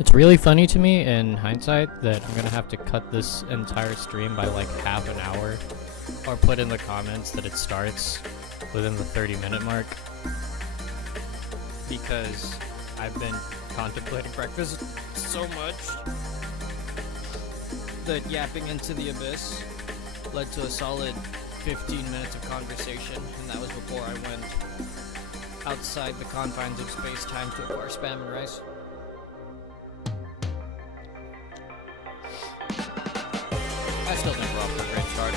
It's really funny to me in hindsight that I'm gonna have to cut this entire stream by like half an hour, or put in the comments that it starts within the 30-minute mark, because I've been contemplating breakfast so much that yapping into the abyss led to a solid 15 minutes of conversation, and that was before I went outside the confines of space-time to acquire spam and rice. I still think we're off to a great start.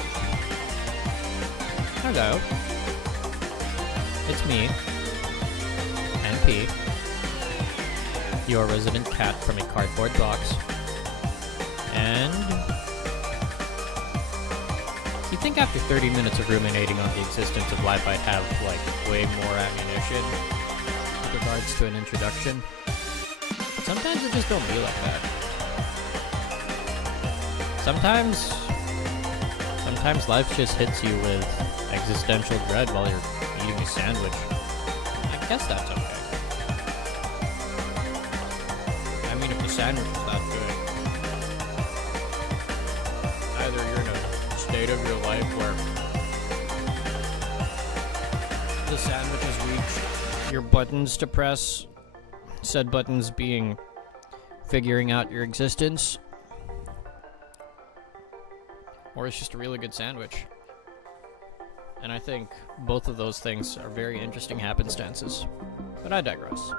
Hello. It's me, NP, your resident cat from a cardboard box. And you'd think after 30 minutes of ruminating on the existence of life I'd have, like, way more ammunition with regards to an introduction. But sometimes it just don't be like that. Sometimes life just hits you with existential dread while you're eating a sandwich. I guess that's okay. I mean, if the sandwich is that good, either you're in a state of your life where the sandwich has reached your buttons to press, said buttons being figuring out your existence, or it's just a really good sandwich. And I think both of those things are very interesting happenstances. But I digress.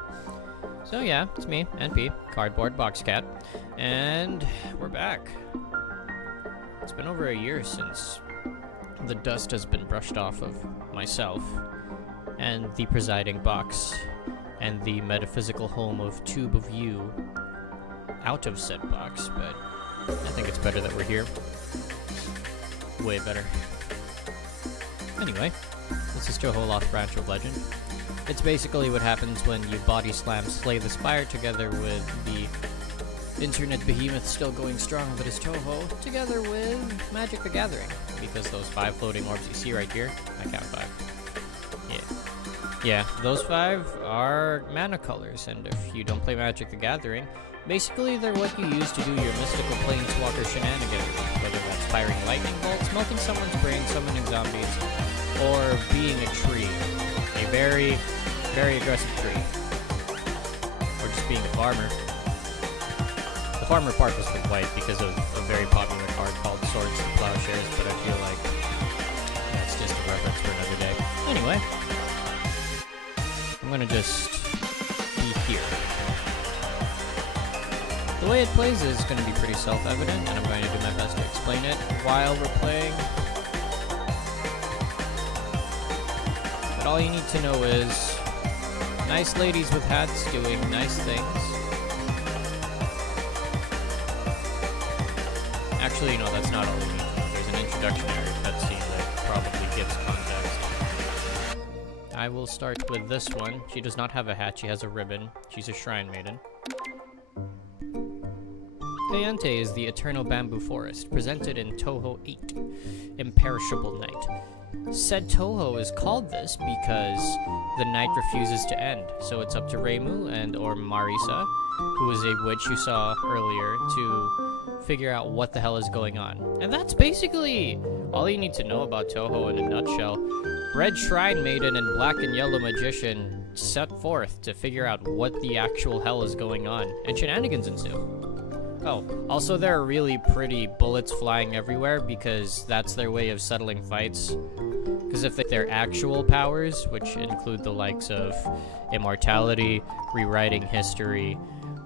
So yeah, it's me, NP, Cardboard Box Cat, and we're back. It's been over a year since the dust has been brushed off of myself, and the presiding box, and the metaphysical home of Tube of You out of said box, but I think it's better that we're here. Way better. Anyway, this is Touhou Lost Branch of Legend. It's basically what happens when you body slam Slay the Spire together with the internet behemoth still going strong that is Touhou, together with Magic the Gathering. Because those 5 floating orbs you see right here, I count 5. Yeah, those 5 are mana colors, and if you don't play Magic the Gathering, basically they're what you use to do your mystical planeswalker shenanigans, whether that's firing lightning bolts, melting someone's brain, summoning zombies, or being a tree. A very, very aggressive tree. Or just being a farmer. The farmer part was with white because of a very popular card called Swords and Plowshares, but I feel like that's just a reference for another day. Anyway, I'm gonna just be here. The way it plays is going to be pretty self-evident, and I'm going to do my best to explain it while we're playing. But all you need to know is nice ladies with hats doing nice things. Actually, no, that's not all you need to know. There's an introductionary cutscene that probably gives context. I will start with this one. She does not have a hat, she has a ribbon. She's a shrine maiden. Kayente is the eternal bamboo forest, presented in Touhou 8, Imperishable Night. Said Touhou is called this because the night refuses to end, so it's up to Reimu and or Marisa, who is a witch you saw earlier, to figure out what the hell is going on. And that's basically all you need to know about Touhou in a nutshell. Red Shrine Maiden and Black and Yellow Magician set forth to figure out what the actual hell is going on, and shenanigans ensue. Oh, also there are really pretty bullets flying everywhere because that's their way of settling fights. Because if their actual powers, which include the likes of immortality, rewriting history,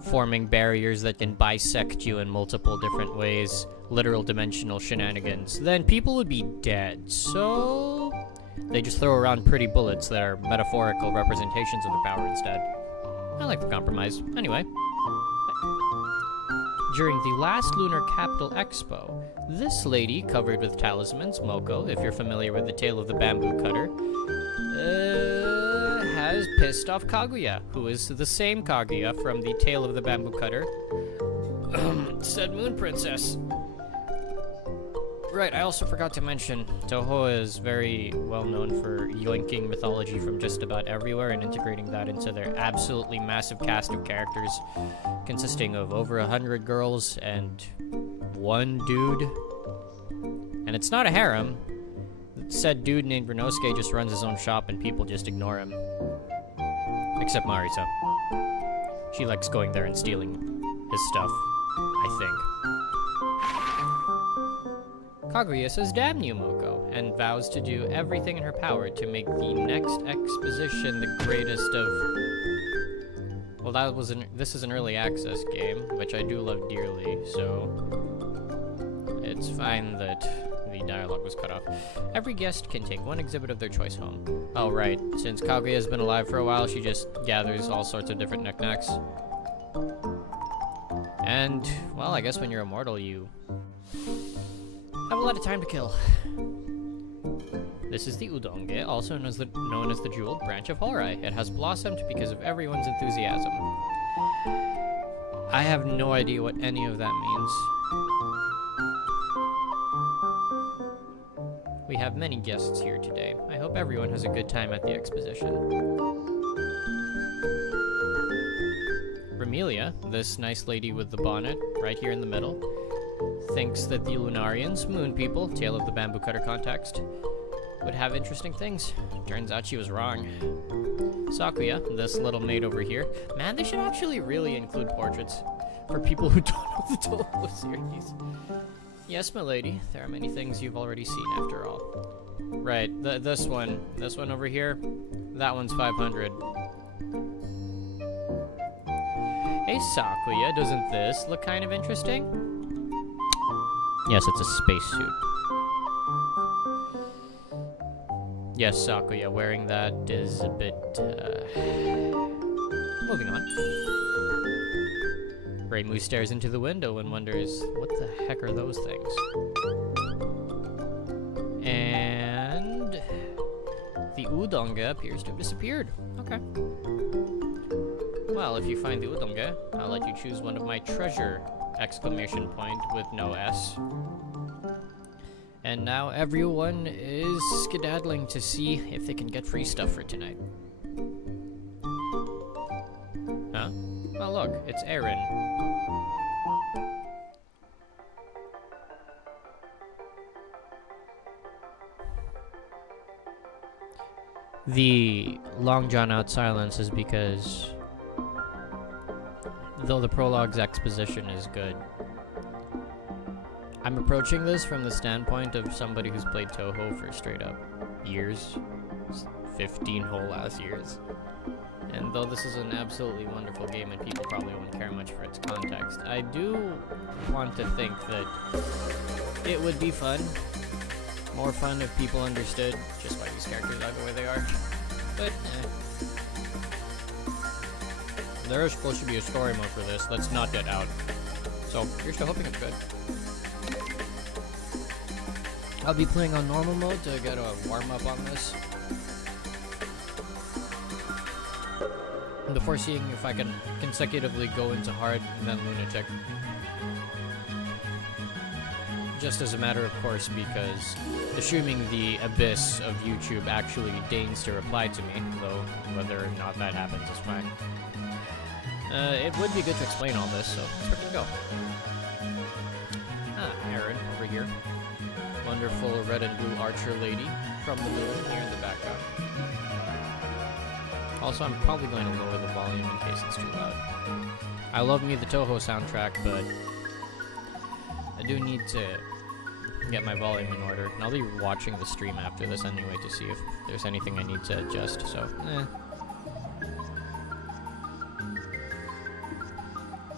forming barriers that can bisect you in multiple different ways, literal dimensional shenanigans, then people would be dead. So they just throw around pretty bullets that are metaphorical representations of the power instead. I like the compromise. Anyway. During the last Lunar Capital Expo, this lady, covered with talismans, Moko, if you're familiar with the tale of the bamboo cutter, has pissed off Kaguya, who is the same Kaguya from the tale of the bamboo cutter, said Moon Princess. Right, I also forgot to mention, Touhou is very well known for yoinking mythology from just about everywhere and integrating that into their absolutely massive cast of characters, consisting of over 100 girls and one dude. And it's not a harem. Said dude named Renosuke just runs his own shop and people just ignore him. Except Marisa. She likes going there and stealing his stuff, I think. Kaguya says damn you, Moko, and vows to do everything in her power to make the next exposition the greatest of... Well, this is an early access game, which I do love dearly, so... It's fine that the dialogue was cut off. Every guest can take one exhibit of their choice home. Oh, right. Since Kaguya has been alive for a while, she just gathers all sorts of different knickknacks. And, well, I guess when you're immortal, you have a lot of time to kill. This is the udonge, also known as the jeweled branch of Horai. It has blossomed because of everyone's enthusiasm. I have no idea what any of that means. We have many guests here today. I hope everyone has a good time at the exposition. Remelia, this nice lady with the bonnet, right here in the middle, thinks that the Lunarians, moon people, Tale of the Bamboo Cutter context, would have interesting things. Turns out she was wrong. Sakuya, this little maid over here. Man, they should actually really include portraits for people who don't know the Touhou series. Yes, my lady. There are many things you've already seen after all. Right, this one over here, that one's 500. Hey, Sakuya, doesn't this look kind of interesting? Yes, it's a spacesuit. Yes, Sakuya, wearing that is a bit, Moving on. Reimu stares into the window and wonders, what the heck are those things? And... the udonge appears to have disappeared. Okay. Well, if you find the udonge, I'll let you choose one of my treasure! Exclamation point with no S. And now everyone is skedaddling to see if they can get free stuff for tonight. Huh? Oh look, it's Aaron. The long drawn out silence is because though the prologue's exposition is good, I'm approaching this from the standpoint of somebody who's played Touhou for straight up years, 15 whole ass years. And though this is an absolutely wonderful game and people probably won't care much for its context, I do want to think that it would be fun, more fun if people understood just why these characters are the way they are. But, there is supposed to be a story mode for this that's not yet out. So, you're still hoping it's good. I'll be playing on normal mode to get a warm-up on this. Before seeing if I can consecutively go into hard and then lunatic. Just as a matter of course, because assuming the abyss of YouTube actually deigns to reply to me, though whether or not that happens is fine. It would be good to explain all this, so let's freaking go. Ah, Aaron, over here. Wonderful red and blue archer lady from the moon here in the background. Also, I'm probably going to lower the volume in case it's too loud. I love me the Touhou soundtrack, but I do need to get my volume in order. And I'll be watching the stream after this anyway to see if there's anything I need to adjust, so,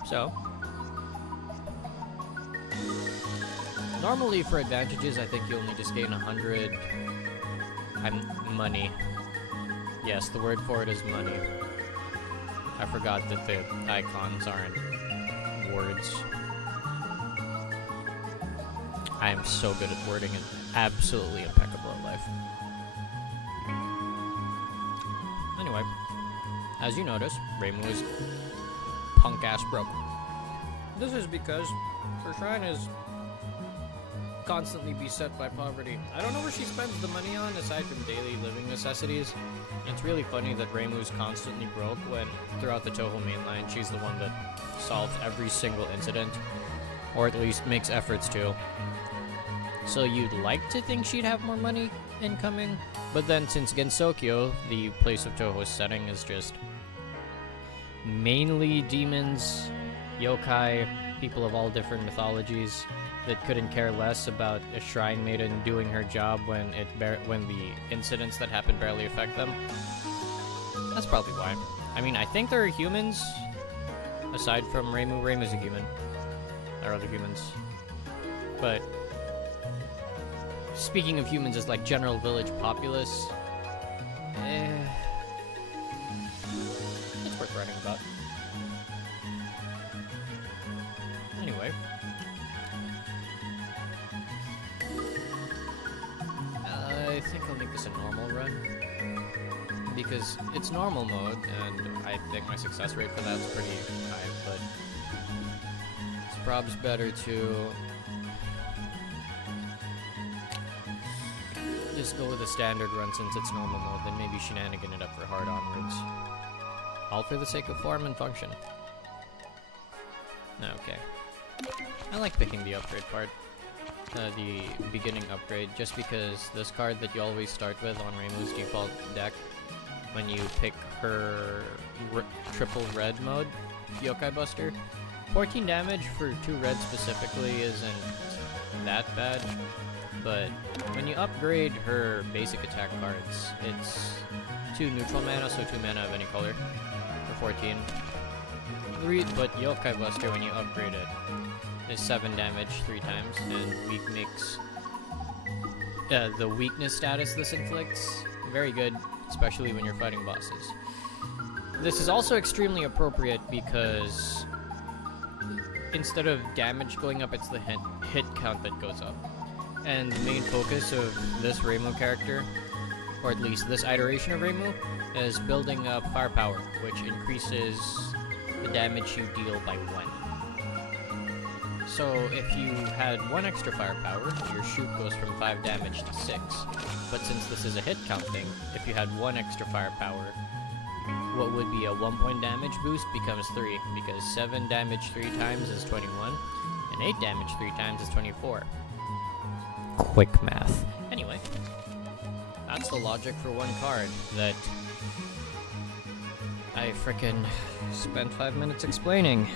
So, normally for advantages, I think you'll need to gain 100 money. Yes, the word for it is money. I forgot that the icons aren't words. I am so good at wording and absolutely impeccable at life. Anyway, as you notice, Reimu is punk-ass broke. This is because her shrine is constantly beset by poverty. I don't know where she spends the money on, aside from daily living necessities. It's really funny that Reimu's constantly broke when, throughout the Touhou mainline, she's the one that solves every single incident. Or at least makes efforts to. So you'd like to think she'd have more money incoming, but then since Gensokyo, the place of Touhou's setting, is just mainly demons, yokai, people of all different mythologies that couldn't care less about a shrine maiden doing her job when the incidents that happen barely affect them. That's probably why. I mean, I think there are humans, aside from Reimu. Reimu's a human. There are other humans. But speaking of humans as like general village populace, it's worth writing about. Anyway. I think I'll make this a normal run. Because it's normal mode, and I think my success rate for that's pretty high, but it's probably better to just go with a standard run since it's normal mode, then maybe shenanigan it up for hard onwards. All for the sake of form and function. Okay. I like picking the upgrade part. The beginning upgrade, just because this card that you always start with on Reimu's default deck, when you pick her triple red mode, Yokai Buster, 14 damage for 2 red specifically isn't that bad, but when you upgrade her basic attack cards, it's 2 neutral mana, so 2 mana of any color for 14. But Yokai Buster, when you upgrade it, is 7 damage 3 times, and makes the weakness status this inflicts very good, especially when you're fighting bosses. This is also extremely appropriate because instead of damage going up, it's the hit count that goes up. And the main focus of this Reimu character, or at least this iteration of Reimu, is building up firepower, which increases the damage you deal by 1. So if you had 1 extra firepower, your shoot goes from 5 damage to 6. But since this is a hit count thing, if you had 1 extra firepower, what would be a 1 point damage boost becomes 3, because 7 damage 3 times is 21, and 8 damage 3 times is 24. Quick math. Anyway, that's the logic for 1 card that I frickin' spent 5 minutes explaining.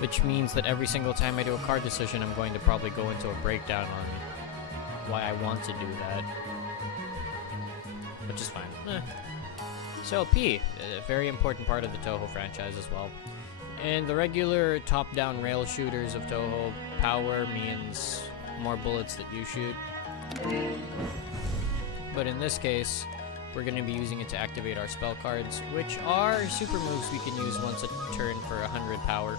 Which means that every single time I do a card decision, I'm going to probably go into a breakdown on why I want to do that. Which is fine. So P, a very important part of the Touhou franchise as well. In the regular top-down rail shooters of Touhou, power means more bullets that you shoot. But in this case, we're going to be using it to activate our spell cards, which are super moves we can use once a turn for 100 power.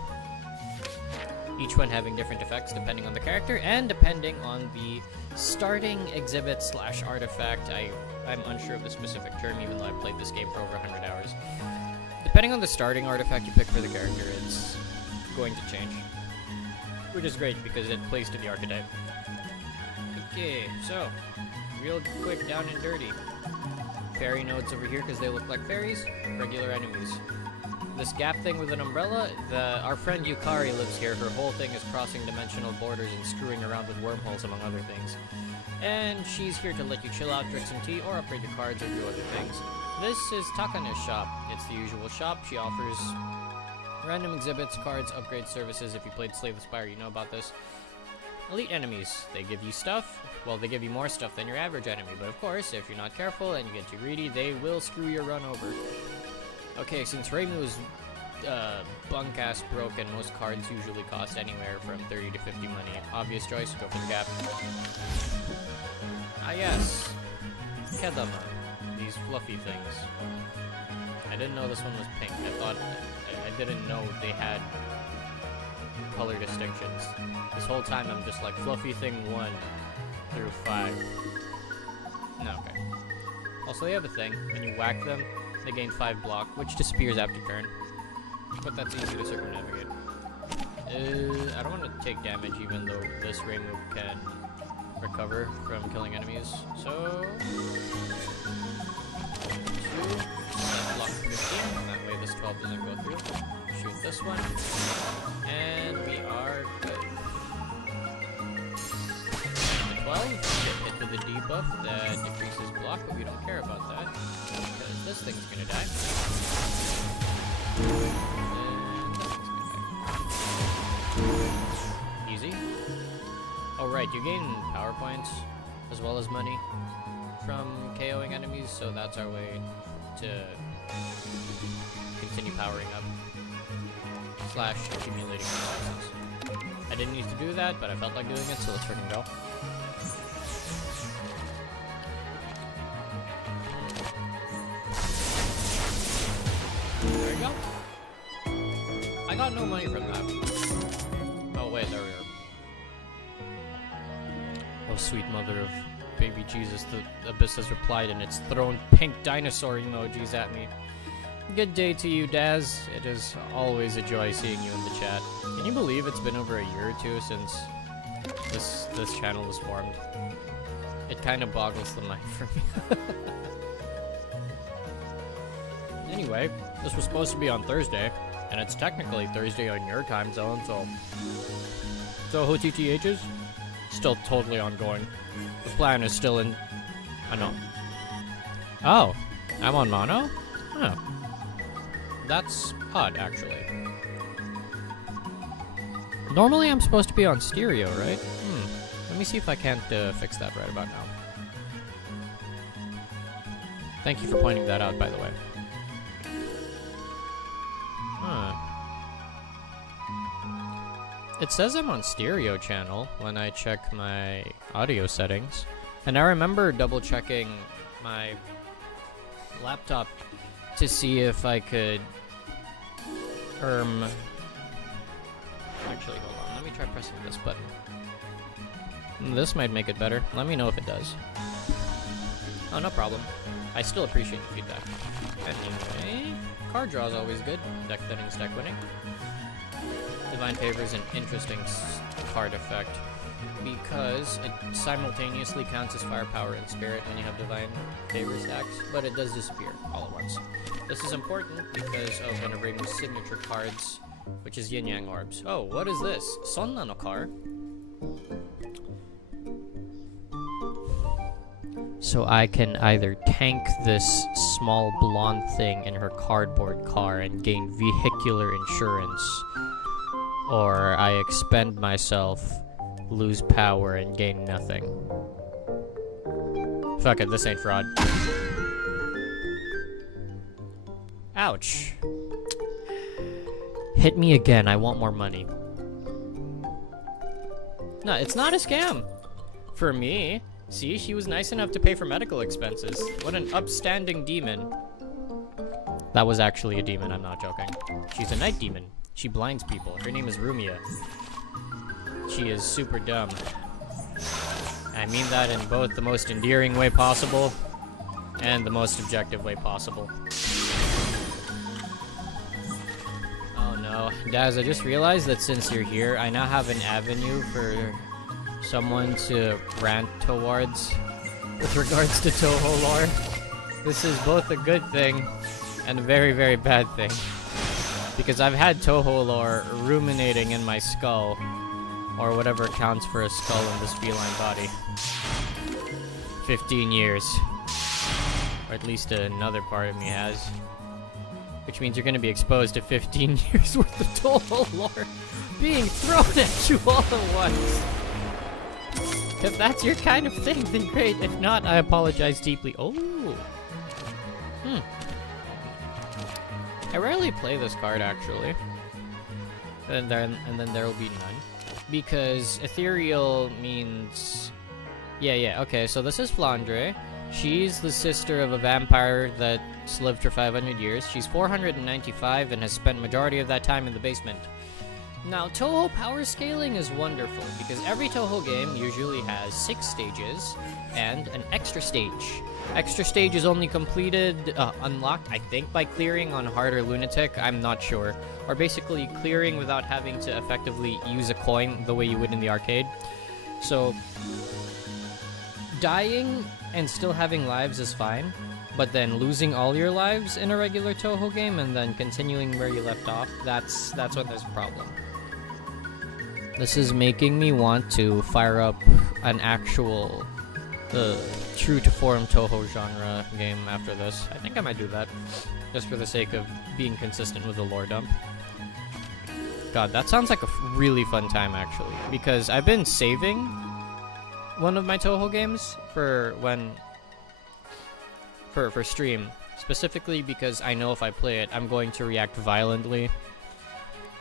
Each one having different effects depending on the character and depending on the starting exhibit / artifact. I'm unsure of the specific term, even though I've played this game for over 100 hours. Depending on the starting artifact you pick for the character, it's going to change. Which is great because it plays to the archetype. Okay, so, real quick down and dirty. Fairy nodes over here because they look like fairies, regular enemies. This gap thing with an umbrella, our friend Yukari lives here. Her whole thing is crossing dimensional borders and screwing around with wormholes, among other things. And she's here to let you chill out, drink some tea, or upgrade your cards or do other things. This is Takane's shop. It's the usual shop. She offers random exhibits, cards, upgrade services. If you played Slay the Spire, you know about this. Elite enemies. They give you stuff. Well, they give you more stuff than your average enemy. But of course, if you're not careful and you get too greedy, they will screw your run over. Okay, since Reimu is bunk-ass broke and most cards usually cost anywhere from 30 to 50 money, obvious choice, go for the gap. Ah yes, Kedama, these fluffy things. I didn't know this one was pink. I didn't know they had color distinctions. This whole time I'm just like, fluffy thing 1 through 5. No, okay. Also, they have a thing, when you whack them, they gain 5 block, which disappears after turn. But that's easy to circumnavigate. I don't want to take damage even though this ray move can recover from killing enemies. So 2, block 15, that way this 12 doesn't go through. Shoot this one, and we are good. 12, get hit with a debuff that decreases block, but we don't care about that because this thing's gonna die. Easy. Oh right, you gain power points as well as money from KOing enemies, so that's our way to continue powering up / accumulating resources. I didn't need to do that, but I felt like doing it, so let's freaking go. There we go. I got no money from that. Oh wait, there we are. Oh sweet mother of baby Jesus, the Abyss has replied and it's thrown pink dinosaur emojis at me. Good day to you, Daz. It is always a joy seeing you in the chat. Can you believe it's been over a year or two since this channel was formed? It kind of boggles the mind for me. Anyway, this was supposed to be on Thursday, and it's technically Thursday on your time zone, so Touhou TTHs still totally ongoing. The plan is still in. I know. Oh, I'm on mono? Oh. That's odd, actually. Normally I'm supposed to be on stereo, right? Let me see if I can't fix that right about now. Thank you for pointing that out, by the way. Huh. It says I'm on stereo channel when I check my audio settings. And I remember double checking my laptop to see if I could actually hold on, let me try pressing this button. This might make it better. Let me know if it does. Oh, no problem. I still appreciate the feedback. Anyway, card draw is always good. Deck thinning, stack winning. Divine Favor is an interesting card effect because it simultaneously counts as firepower and spirit when you have Divine Favor stacks, but it does disappear all at once. This is important because of one of Reimu's signature cards, which is Yin Yang Orbs. Oh, what is this? Sonna no car? So I can either tank this small blonde thing in her cardboard car and gain vehicular insurance, or I expend myself, lose power, and gain nothing. Fuck it, this ain't fraud. Ouch. Hit me again, I want more money. No, it's not a scam. For me. See, she was nice enough to pay for medical expenses. What an upstanding demon. That was actually a demon, I'm not joking. She's a night demon. She blinds people. Her name is Rumia. She is super dumb. I mean that in both the most endearing way possible and the most objective way possible. Oh no. Daz, I just realized that since you're here, I now have an avenue for someone to rant towards with regards to Touhou lore. This is both a good thing and a very, very bad thing. Because I've had Touhou lore ruminating in my skull, or whatever counts for a skull in this feline body. 15 years. Or at least another part of me has. Which means you're going to be exposed to 15 years worth of Touhou lore being thrown at you all at once. If that's your kind of thing, then great. If not, I apologize deeply. Oh. I rarely play this card, actually. And then there will be none. Because ethereal means... Yeah, okay, so this is Flandre. She's the sister of a vampire that's lived for 500 years. She's 495 and has spent majority of that time in the basement. Now, Touhou power scaling is wonderful because every Touhou game usually has 6 stages and an extra stage. Extra stage is only unlocked, I think, by clearing on Hard or Lunatic, I'm not sure. Or basically clearing without having to effectively use a coin the way you would in the arcade. So, dying and still having lives is fine, but then losing all your lives in a regular Touhou game and then continuing where you left off, that's when there's a problem. This is making me want to fire up an actual true to form Touhou genre game after this. I think I might do that, just for the sake of being consistent with the lore dump. God, that sounds like a really fun time actually, because I've been saving one of my Touhou games for stream, specifically because I know if I play it, I'm going to react violently.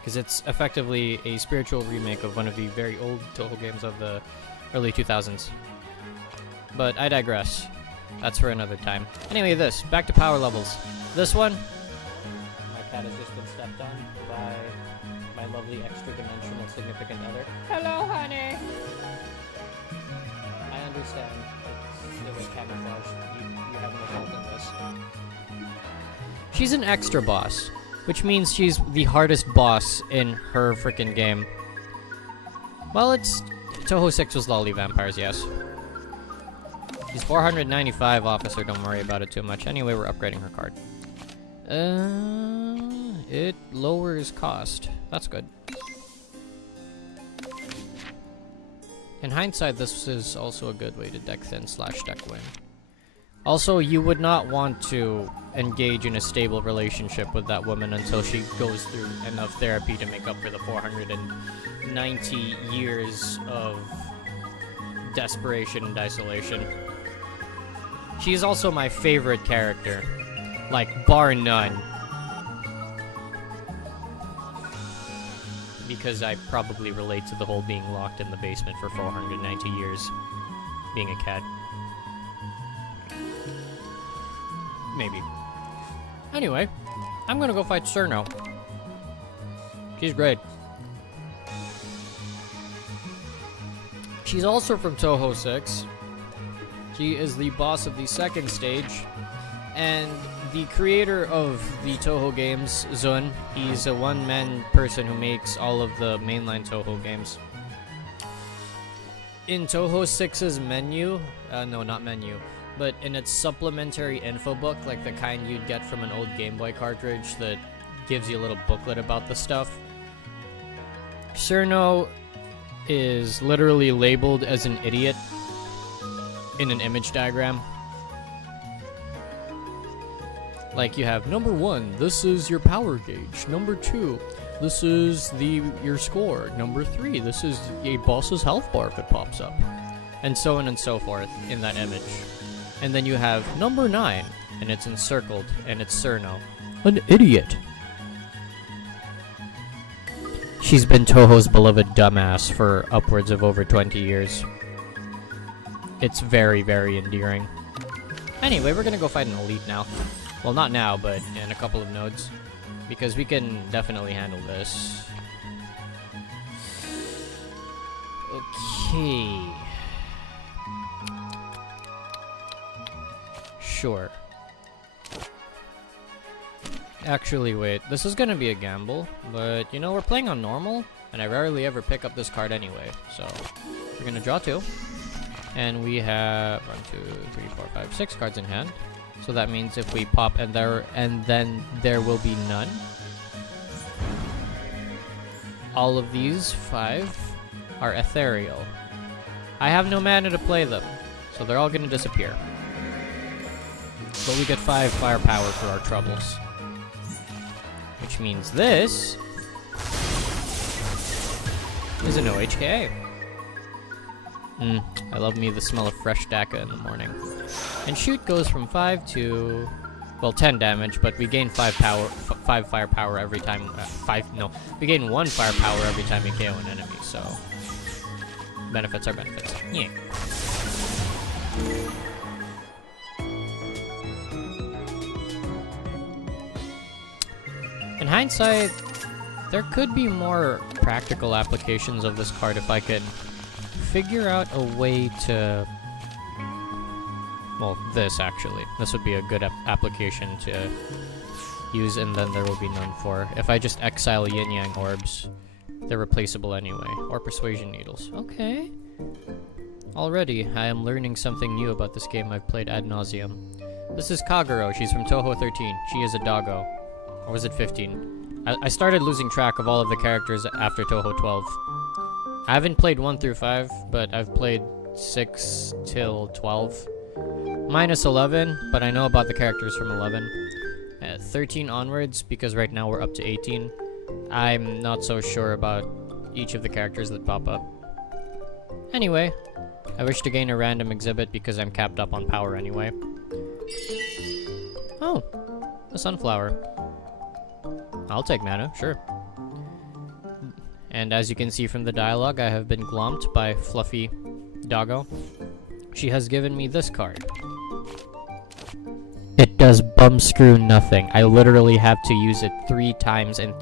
Because it's effectively a spiritual remake of one of the very old Touhou games of the early 2000s. But I digress. That's for another time. Anyway, back to power levels. This one, my cat has just been stepped on by my lovely extra-dimensional significant other. Hello, honey! I understand. It was camouflage. You have no fault in this. She's an extra boss, which means she's the hardest boss in her frickin' game. Well, it's Touhou 6 was lolly vampires, yes. She's 495 officer, don't worry about it too much. Anyway, we're upgrading her card. It lowers cost. That's good. In hindsight, this is also a good way to deck thin / deck win. Also, you would not want to engage in a stable relationship with that woman until she goes through enough therapy to make up for the 490 years of desperation and isolation. She is also my favorite character, like, bar none. Because I probably relate to the whole being locked in the basement for 490 years, being a cat. Maybe. Anyway, I'm gonna go fight Cerno. She's great. She's also from Touhou 6. She is the boss of the second stage, and the creator of the Touhou games, Zun. He's a one-man person who makes all of the mainline Touhou games. In Touhou 6's menu, no, not menu, but in its supplementary info book, like the kind you'd get from an old Game Boy cartridge that gives you a little booklet about the stuff, Cerno is literally labeled as an idiot in an image diagram. Like, you have number 1, this is your power gauge. Number 2, this is your score. Number 3, this is a boss's health bar if it pops up. And so on and so forth in that image. And then you have number 9, and it's encircled, and it's Cerno. An idiot. She's been Touhou's beloved dumbass for upwards of over 20 years. It's very, very endearing. Anyway, we're gonna go fight an elite now. Well, not now, but in a couple of nodes. Because we can definitely handle this. Okay. Sure. Actually, wait. This is gonna be a gamble, but, you know, we're playing on normal, and I rarely ever pick up this card anyway, so we're gonna draw 2. And we have 1, 2, 3, 4, 5, 6 cards in hand. So that means if we pop and then there will be none. All of these 5 are ethereal. I have no mana to play them, so they're all gonna disappear. But we get 5 firepower for our troubles. Which means this is an OHKA. I love me the smell of fresh Daka in the morning. And shoot goes from 5 to, well, 10 damage, but we gain 5 firepower every time. We gain 1 firepower every time we KO an enemy. So benefits are benefits. Yeah. In hindsight, There could be more practical applications of this card if I could figure out a way to... Well, this actually. This would be a good application to use, and then there will be none for. If I just exile yin-yang orbs, they're replaceable anyway. Or persuasion needles. Okay. Already, I am learning something new about this game I've played ad nauseum. This is Kagero. She's from Touhou 13. She is a doggo. Or was it 15? I started losing track of all of the characters after Touhou 12. I haven't played 1 through 5, but I've played 6 till 12. Minus 11, but I know about the characters from 11. 13 onwards, because right now we're up to 18. I'm not so sure about each of the characters that pop up. Anyway, I wish to gain a random exhibit because I'm capped up on power anyway. Oh, a sunflower. I'll take mana, sure. And as you can see from the dialogue, I have been glomped by Fluffy Doggo. She has given me this card. It does bumscrew nothing. I literally have to use it 3 times in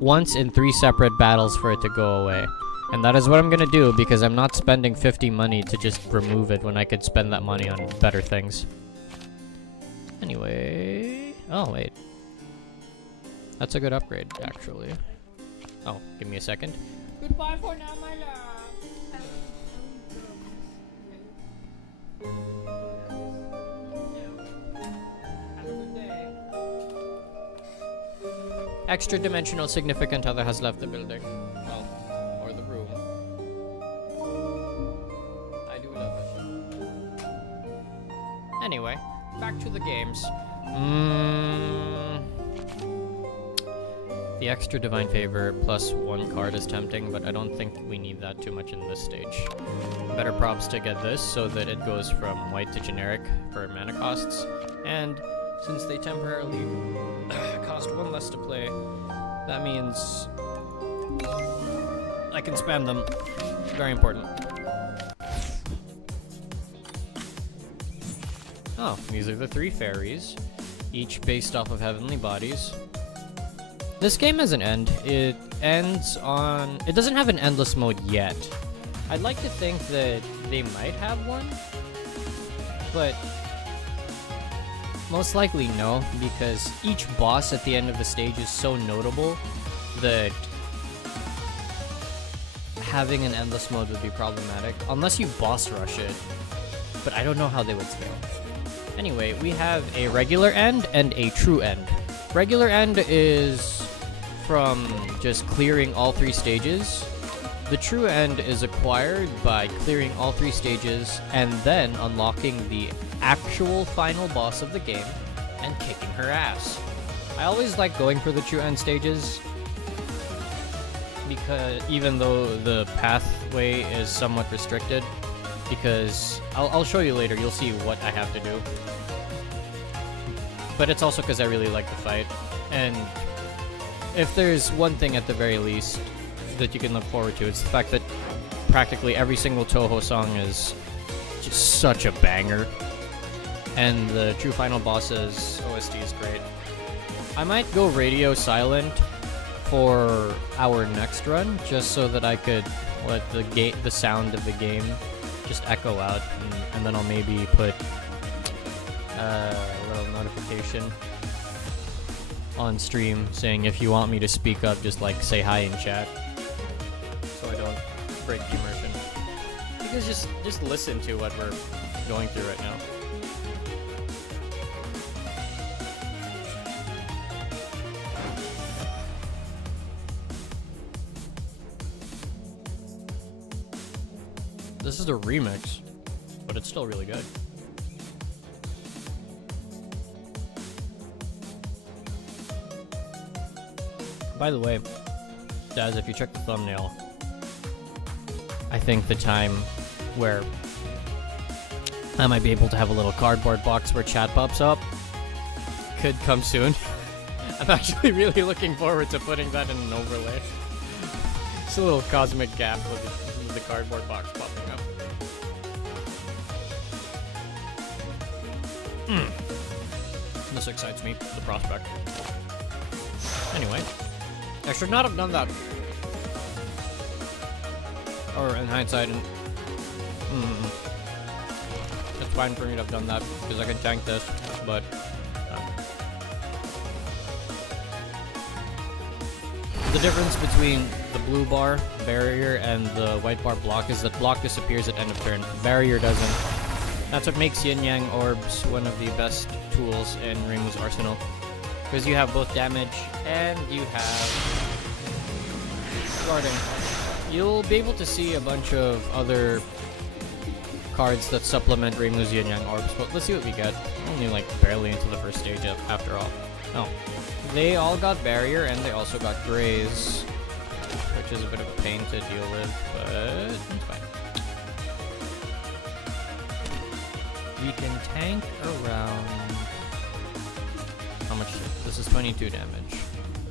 once in 3 separate battles for it to go away. And that is what I'm gonna do because I'm not spending 50 money to just remove it when I could spend that money on better things. Anyway... Oh, wait. That's a good upgrade, actually. Oh, give me a second. Goodbye for now, my love. Extra dimensional significant other has left the building. Well, or the room. I do love it. Anyway, back to the games. The extra divine favor plus 1 card is tempting, but I don't think we need that too much in this stage. Better props to get this so that it goes from white to generic for mana costs, and since they temporarily cost 1 less to play, that means I can spam them. Very important. Oh, these are the 3 fairies, each based off of heavenly bodies. This game has an end. It ends on... It doesn't have an endless mode yet. I'd like to think that they might have one, but most likely no, because each boss at the end of the stage is so notable that having an endless mode would be problematic, unless you boss rush it, but I don't know how they would scale. Anyway, we have a regular end and a true end. Regular end is from just clearing all 3 stages. The true end is acquired by clearing all 3 stages and then unlocking the actual final boss of the game and kicking her ass. I always like going for the true end stages because even though the pathway is somewhat restricted, because I'll show you later, you'll see what I have to do. But it's also because I really like the fight, and if there's one thing at the very least that you can look forward to, it's the fact that practically every single Touhou song is just such a banger. And the true final boss's OST is great. I might go radio silent for our next run, just so that I could let the sound of the game just echo out, and then I'll maybe put a little notification on stream saying if you want me to speak up, just like say hi in chat, so I don't break the immersion. You guys just listen to what we're going through right now. This is a remix, but it's still really good. By the way, Daz, if you check the thumbnail, I think the time where I might be able to have a little cardboard box where chat pops up could come soon. I'm actually really looking forward to putting that in an overlay. It's a little cosmic gap with the cardboard box popping up. This excites me, the prospect. Anyway, I should not have done that. Or in hindsight, it's fine for me to have done that because I can tank this, but the difference between the blue bar barrier and the white bar block is that block disappears at end of turn. Barrier doesn't. That's what makes Yin Yang Orbs one of the best tools in Ring's arsenal. Because you have both damage and you have guarding. You'll be able to see a bunch of other cards that supplement Ring's Yin Yang Orbs, but let's see what we get. Only like barely into the first stage after all. Oh. They all got barrier and they also got graze, which is a bit of a pain to deal with, but it's fine. We can tank around... How much? This is 22 damage.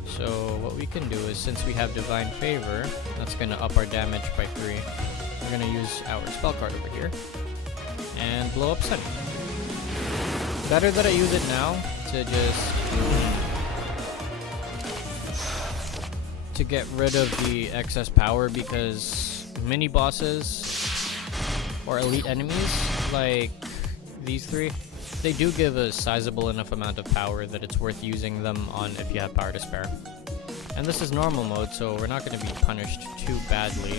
So what we can do is, since we have Divine Favor, that's going to up our damage by 3. We're going to use our spell card over here and blow up Sunny. Better that I use it now to just... to get rid of the excess power, because mini bosses or elite enemies like these three, they do give a sizable enough amount of power that it's worth using them on if you have power to spare. And this is normal mode, so we're not going to be punished too badly.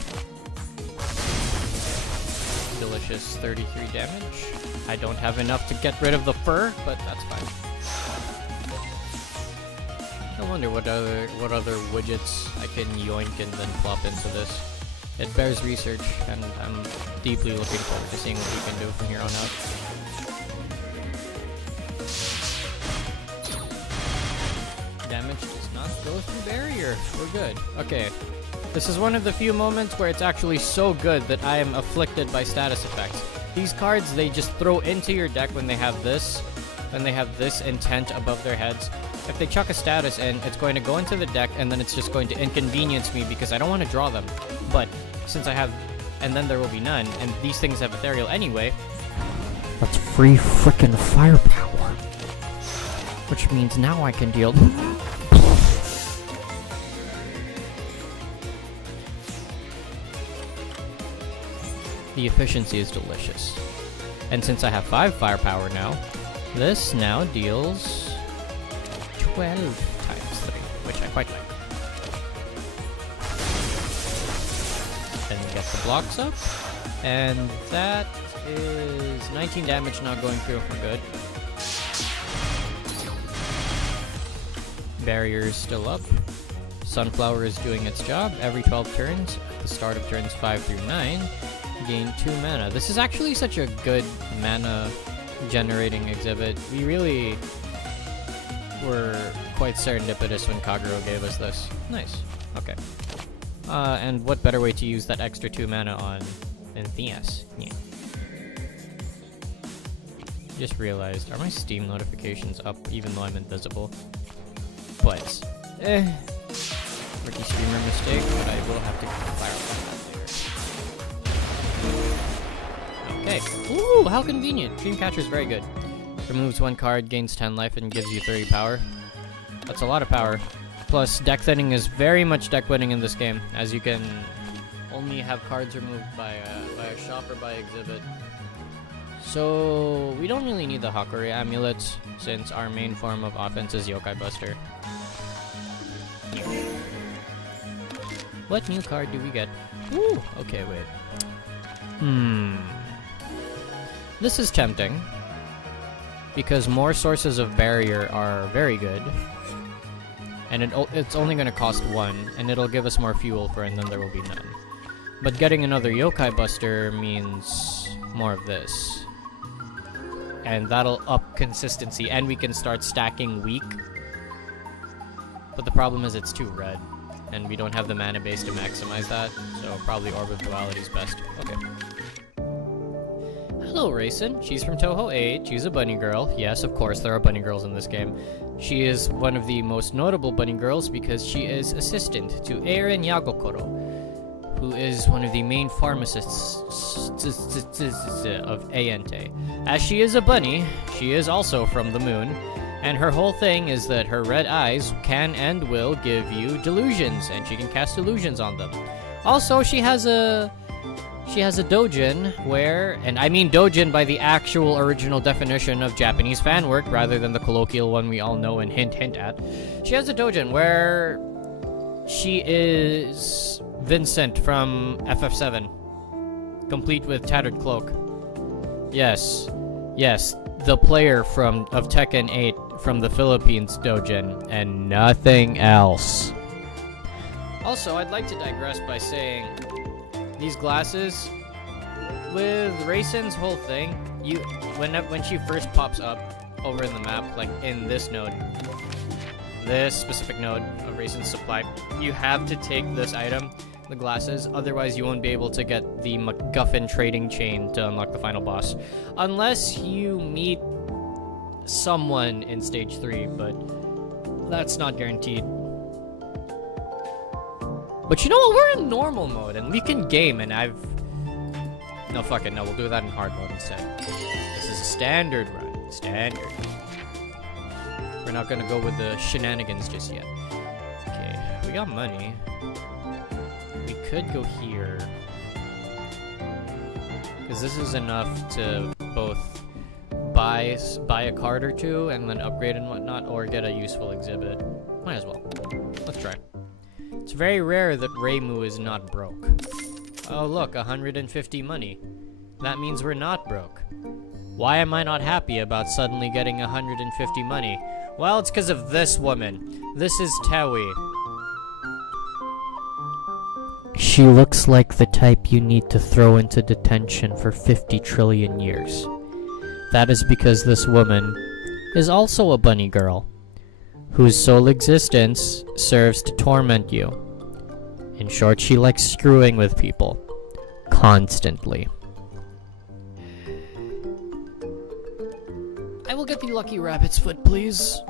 Delicious 33 damage. I don't have enough to get rid of the fur, but that's fine. I wonder what other widgets I can yoink and then plop into this. It bears research, and I'm deeply looking forward to seeing what we can do from here on out. Damage does not go through barrier. We're good. Okay. This is one of the few moments where it's actually so good that I am afflicted by status effects. These cards, they just throw into your deck when they have this intent above their heads. If they chuck a status in, it's going to go into the deck, and then it's just going to inconvenience me because I don't want to draw them. But since I have, and then there will be none, and these things have ethereal anyway, that's free frickin' firepower. Which means now I can deal... The efficiency is delicious. And since I have 5 firepower now, this now deals 12 times 3, which I quite like. Then we get the blocks up, and that is 19 damage not going through. We're good. Barrier is still up. Sunflower is doing its job. Every 12 turns, at the start of turns 5 through 9, gain 2 mana. This is actually such a good mana generating exhibit. We really were quite serendipitous when Kagero gave us this. Nice. Okay. And what better way to use that extra 2 mana on than Theas? Yeah. Just realized, are my Steam notifications up even though I'm invisible? But, rookie streamer mistake, but I will have to clarify that later. Okay. Ooh, how convenient. Dreamcatcher is very good. Removes 1 card, gains 10 life, and gives you 30 power. That's a lot of power. Plus, deck thinning is very much deck winning in this game, as you can only have cards removed by a shop or by exhibit. So, we don't really need the Hakuri Amulet, since our main form of offense is Yokai Buster. What new card do we get? Ooh, okay, wait. This is tempting, because more sources of barrier are very good, and it's only going to cost 1, and it'll give us more fuel for, and then there will be none. But getting another Yokai Buster means more of this, and that'll up consistency, and we can start stacking weak. But the problem is it's too red, and we don't have the mana base to maximize that, so probably Orb of Duality is best. Okay. Hello, Raisin. She's from Touhou 8. She's a bunny girl. Yes, of course, there are bunny girls in this game. She is one of the most notable bunny girls because she is assistant to Eren Yagokoro, who is one of the main pharmacists of Aente. As she is a bunny, she is also from the moon, And her whole thing is that her red eyes can and will give you delusions, and she can cast illusions on them. Also, she has a doujin where, and I mean doujin by the actual original definition of Japanese fan work rather than the colloquial one we all know and hint at. She has a doujin where she is Vincent from FF7, complete with tattered cloak. Yes, the player of Tekken 8 from the Philippines doujin, and nothing else. Also, I'd like to digress by saying, these glasses, with Raisin's whole thing, when she first pops up over in the map, like in this node, this specific node of Raisin's supply, you have to take this item, the glasses, otherwise you won't be able to get the MacGuffin trading chain to unlock the final boss. Unless you meet someone in stage 3, but that's not guaranteed. But you know what, we're in normal mode, and we can game, and no, fuck it, no, we'll do that in hard mode instead. This is a standard run, standard. We're not gonna go with the shenanigans just yet. Okay, we got money. We could go here, because this is enough to both buy a card or two, and then upgrade and whatnot, or get a useful exhibit. Might as well. Let's try. It's very rare that Reimu is not broke. Oh look, 150 money. That means we're not broke. Why am I not happy about suddenly getting 150 money? Well, it's because of this woman. This is Touhou. She looks like the type you need to throw into detention for 50 trillion years. That is because this woman is also a bunny girl, whose sole existence serves to torment you. In short, she likes screwing with people. Constantly. I will get the lucky rabbit's foot, please.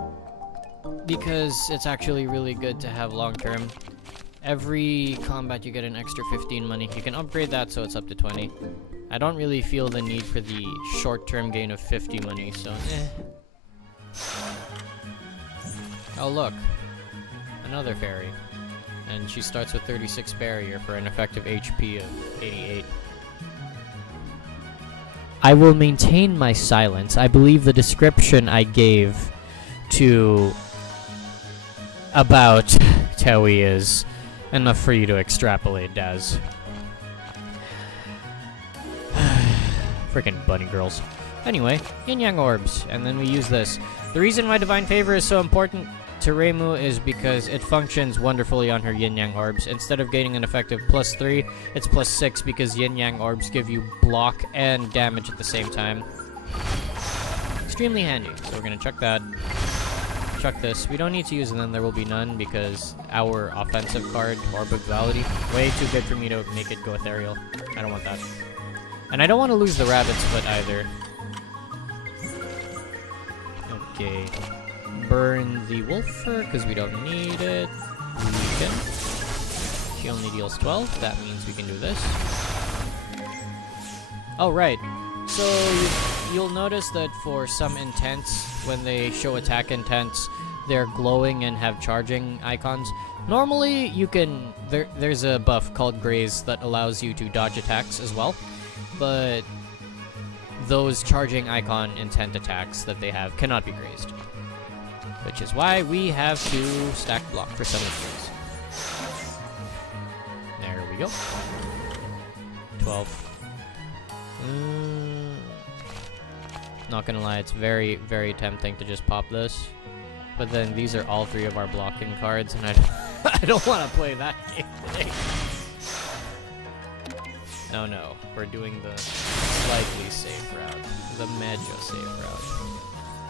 Because it's actually really good to have long-term. Every combat you get an extra 15 money. You can upgrade that so it's up to 20. I don't really feel the need for the short-term gain of 50 money, so Oh look, another fairy. And she starts with 36 barrier for an effective HP of 88. I will maintain my silence. I believe the description I gave about Touhou is enough for you to extrapolate, Daz. Freaking bunny girls. Anyway, yin-yang orbs, and then we use this. The reason why Divine Favor is so important to Reimu is because it functions wonderfully on her yin-yang orbs. Instead of gaining an effective +3, it's +6 because yin-yang orbs give you block and damage at the same time. Extremely handy. So we're gonna chuck that. Chuck this. We don't need to use them, there will be none, because our offensive card, Orb of Duality, way too good for me to make it go ethereal. I don't want that. And I don't want to lose the rabbit's foot either. Okay. Burn the wolf fur, because we don't need it. We can. She only deals 12. That means we can do this. Oh, right. So, you'll notice that for some intents, when they show attack intents, they're glowing and have charging icons. Normally, you can... There's a buff called Graze that allows you to dodge attacks as well. But those charging icon intent attacks that they have cannot be grazed. Which is why we have to stack block for some of these. There we go. 12. Not gonna lie, it's very, very tempting to just pop this. But then these are all 3 of our blocking cards, and I don't want to play that game today. Oh no, we're doing the slightly safe route. The major safe route.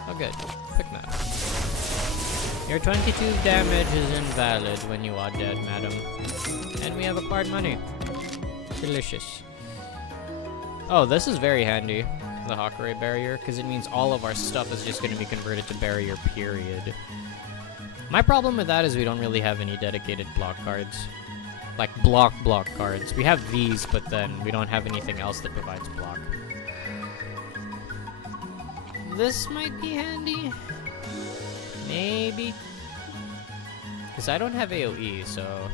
Oh good, quick map. Your 22 damage is invalid when you are dead, madam. And we have acquired money. Delicious. Oh, this is very handy, the Hakurei barrier, because it means all of our stuff is just going to be converted to barrier, period. My problem with that is we don't really have any dedicated block cards. Like, block cards. We have these, but then we don't have anything else that provides block. This might be handy. Maybe? Because I don't have AoE, so...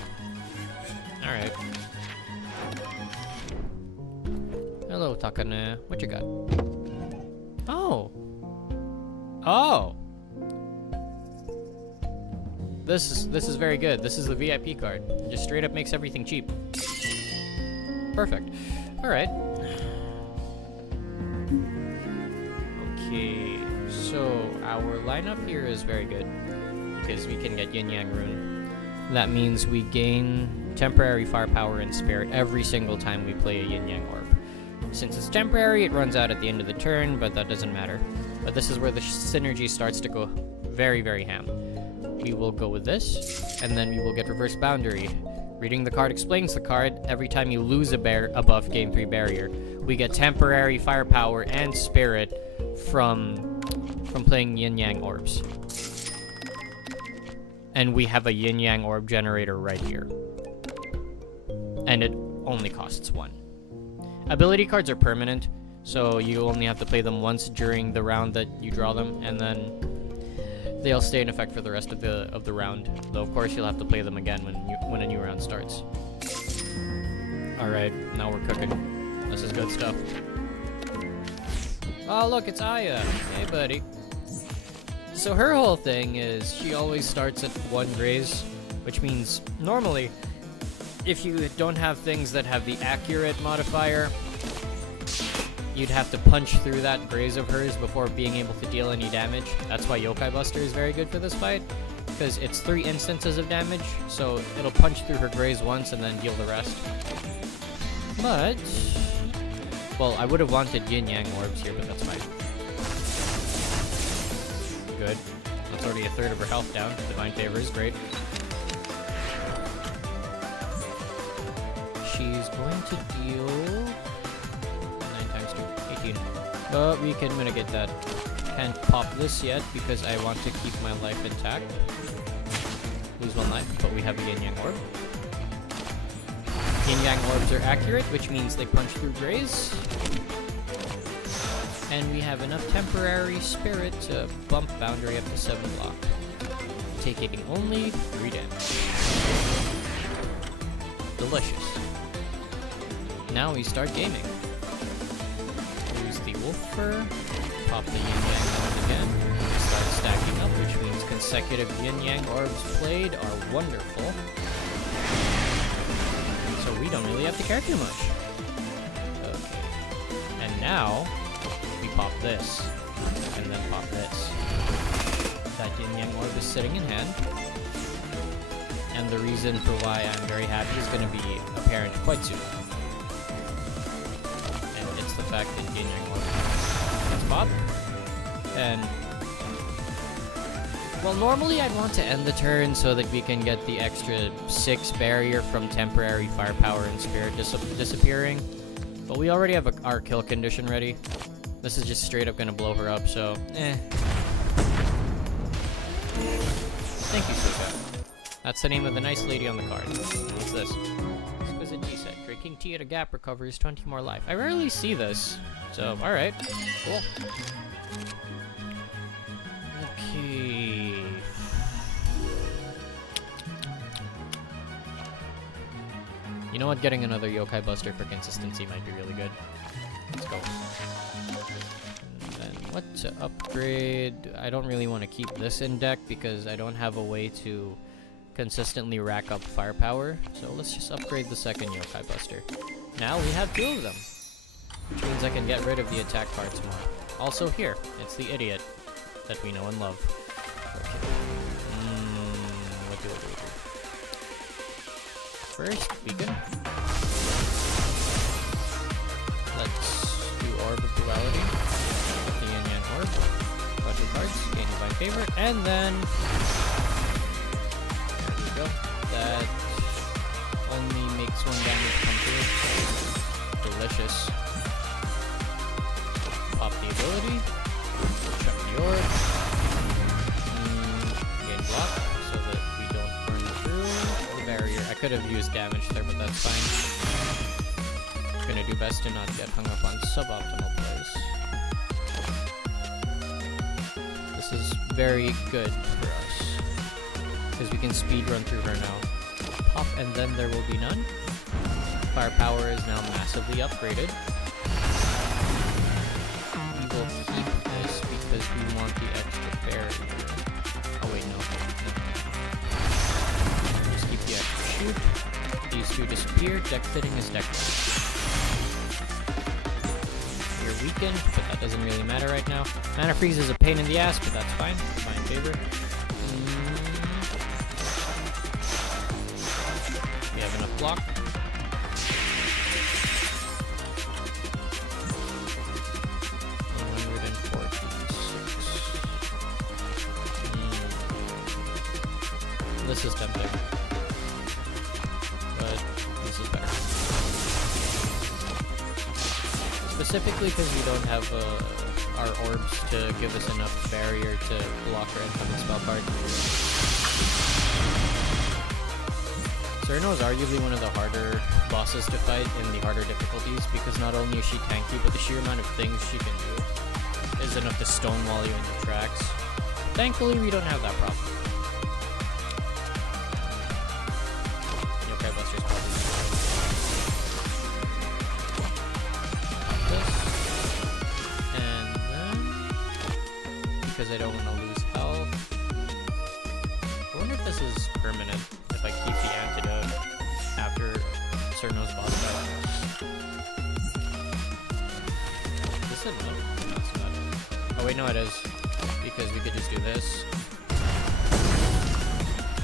Alright. Hello, Takane. What you got? Oh! Oh! This is very good. This is the VIP card. It just straight up makes everything cheap. Perfect. Alright. Okay, so our lineup here is very good because we can get Yin Yang Rune. That means we gain temporary firepower and spirit every single time we play a Yin Yang Orb. Since it's temporary, it runs out at the end of the turn, but that doesn't matter. But this is where the synergy starts to go very, very ham. We will go with this, and then we will get Reverse Boundary. Reading the card explains the card. Every time you lose a buff, gain 3 barrier. We get temporary firepower and spirit from playing Yin Yang Orbs. And we have a Yin Yang Orb generator right here. And it only costs 1. Ability cards are permanent, so you only have to play them once during the round that you draw them, and then they'll stay in effect for the rest of the round. Though of course you'll have to play them again when a new round starts. Alright, now we're cooking. This is good stuff. Oh look, it's Aya. Hey buddy. So her whole thing is she always starts at 1 graze, which means normally if you don't have things that have the accurate modifier, you'd have to punch through that graze of hers before being able to deal any damage. That's why Yokai Buster is very good for this fight, because it's 3 instances of damage, so it'll punch through her graze once and then deal the rest. But, well, I would have wanted Yin Yang Orbs here, but that's fine. Good. That's already a third of her health down. Divine Favor is great. She's going to deal 9 times 2, 18. But we can mitigate that. Can't pop this yet because I want to keep my life intact. Lose 1 life, but we have a Yin Yang Orb. Yin Yang Orbs are accurate, which means they punch through graze. And we have enough temporary spirit to bump boundary up to 7 block. Taking only 3 damage. Delicious. Now we start gaming. Use the wolf fur, pop the Yin Yang Orb again, start stacking up, which means consecutive Yin Yang Orbs played are wonderful. So we don't really have to care too much. Okay. And now, we pop this, and then pop this. That Yin Yang Orb is sitting in hand. And the reason for why I'm very happy is going to be apparent quite soon. And it's the fact that Yin Yang Orb gets popped. And, well, normally I'd want to end the turn so that we can get the extra 6 barrier from temporary firepower and spirit disappearing. But we already have our kill condition ready. This is just straight up going to blow her up, so, Thank you, Suka. That's the name of the nice lady on the card. What's this? Exquisite tea set. Drinking tea at a gap recovers 20 more life. I rarely see this, so alright. Cool. Okay. You know what? Getting another Yokai Buster for consistency might be really good. Let's go. And then what to upgrade? I don't really want to keep this in deck because I don't have a way to consistently rack up firepower, so let's just upgrade the second Yokai Buster. Now we have 2 of them, which means I can get rid of the attack cards more. Also here, it's the idiot that we know and love. Okay. What do I do? First, we can... Let's do Orb of Duality. The Yin Yang Orb. Bunch of cards, gain Divine Favor, and then... That only makes 1 damage come through. Delicious. Pop the ability. Chuck the orb. Gain block so that we don't burn through the barrier. I could have used damage there, but that's fine. Gonna do best to not get hung up on suboptimal plays. This is very good for us, because we can speed run through her now. Pop, and then there will be none. Firepower is now massively upgraded. We will keep this because we want the extra barrier. Oh wait, no. Just keep the extra shoot. These two disappear. Deck fitting is deck fitting. You're weakened, but that doesn't really matter right now. Mana freeze is a pain in the ass, but that's fine. My in favor. We have enough block. This is tempting, but this is better. Specifically because we don't have our orbs to give us enough barrier to block our incoming spell card. Cerno is arguably one of the harder bosses to fight in the harder difficulties, because not only is she tanky, but the sheer amount of things she can do is enough to stonewall you in the tracks. Thankfully, we don't have that problem. Because I don't want to lose health. I wonder if this is permanent, if I keep the antidote after Cerno's boss fight. Is this enough? No, it's not. Oh wait, no it is. Because we could just do this.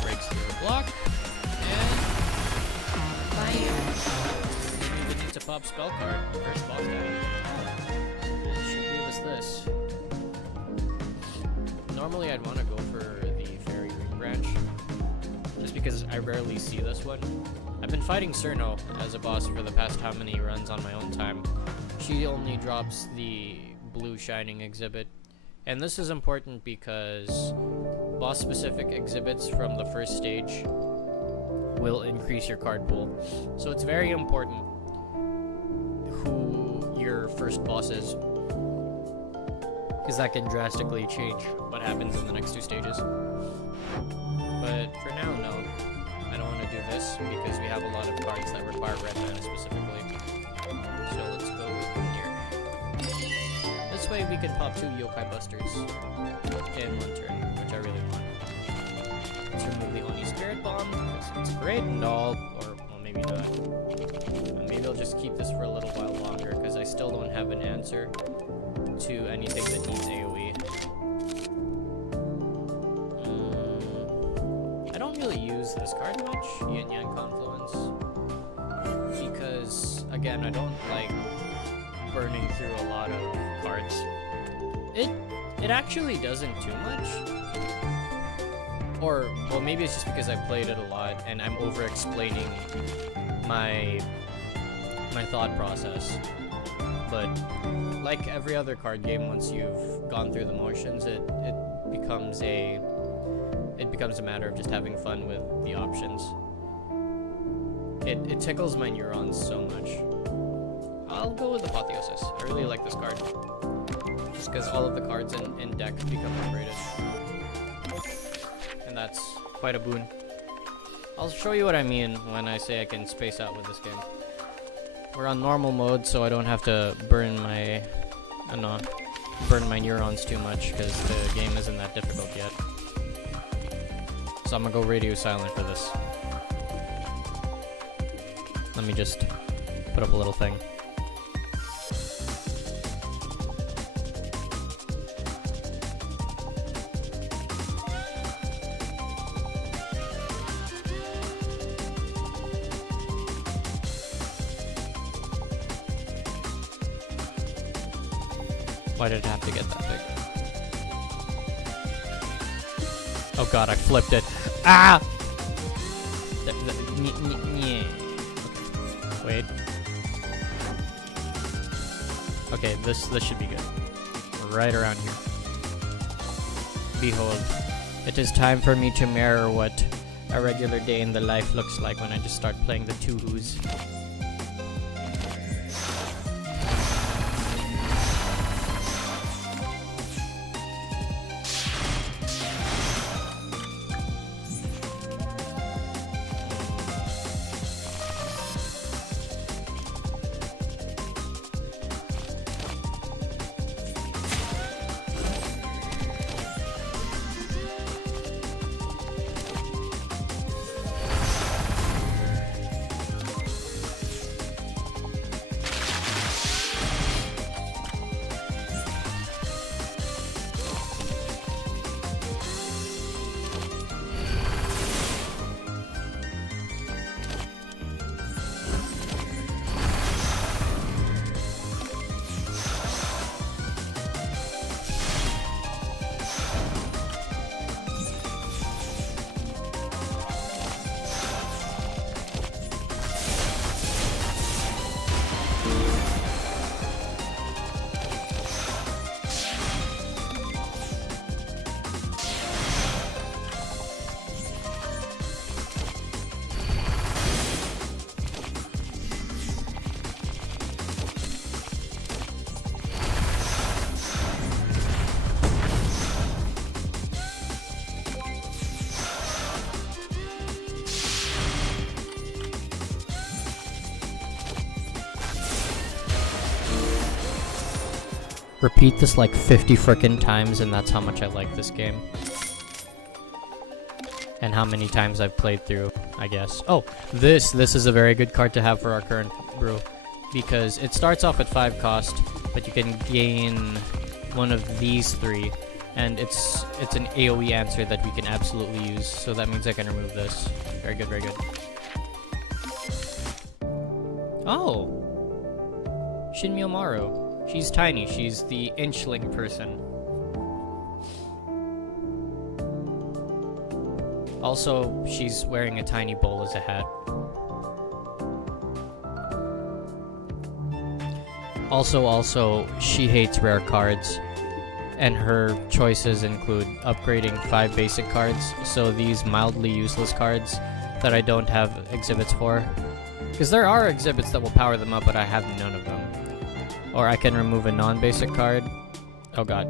Breaks through the block. And... bam! We don't even need to pop spell card. First boss down. And she gave us this. Normally I'd want to go for the Fairy Ring Branch, just because I rarely see this one. I've been fighting Cerno as a boss for the past how many runs on my own time. She only drops the blue shining exhibit, and this is important because boss-specific exhibits from the first stage will increase your card pool. So it's very important who your first boss is, because that can drastically change what happens in the next two stages. But for now, no. I don't want to do this because we have a lot of cards that require red mana specifically. So let's go here. This way we can pop 2 Yokai Busters in 1 turn, which I really want. Let's remove the Oni Spirit Bomb, because it's great and all, or well, maybe not. And maybe I'll just keep this for a little while longer, because I still don't have an answer to anything that needs AoE. I don't really use this card much, Yin Yang Confluence, because again, I don't like burning through a lot of cards. It actually doesn't too much. Or, well, maybe it's just because I played it a lot and I'm over-explaining my thought process. But like every other card game, once you've gone through the motions, it becomes a matter of just having fun with the options. It tickles my neurons so much. I'll go with Apotheosis. I really like this card, just because all of the cards in deck become upgraded, and that's quite a boon. I'll show you what I mean when I say I can space out with this game. We're on normal mode, so I don't have to burn my neurons too much, because the game isn't that difficult yet. So I'm gonna go radio silent for this. Let me just put up a little thing. Why did it have to get that big? Oh god, I flipped it. Ah! Okay. Wait. Okay, this should be good. Right around here. Behold, it is time for me to mirror what a regular day in the life looks like when I just start playing the Touhoos. repeat this like 50 frickin' times, and that's how much I like this game. And how many times I've played through, I guess. Oh, this is a very good card to have for our current brew, because it starts off at 5 cost, but you can gain one of these 3, and it's an AoE answer that we can absolutely use, so that means I can remove this. Very good, very good. Oh! Shin Miyomaru. She's tiny, she's the inchling person. Also, she's wearing a tiny bowl as a hat. Also, she hates rare cards. And her choices include upgrading 5 basic cards, so these mildly useless cards that I don't have exhibits for. Because there are exhibits that will power them up, but I have none of them. Or I can remove a non-basic card. Oh god.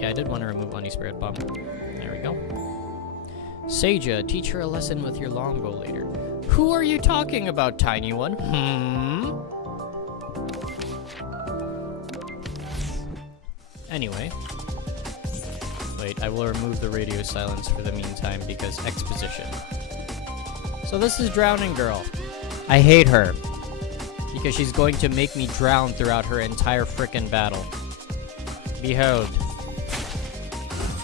Yeah, I did want to remove Oni Spirit Bomb. There we go. Seija, teach her a lesson with your longbow later. Who are you talking about, tiny one? Anyway. Wait, I will remove the radio silence for the meantime because exposition. So this is Drowning Girl. I hate her. Because she's going to make me drown throughout her entire frickin' battle. Behold.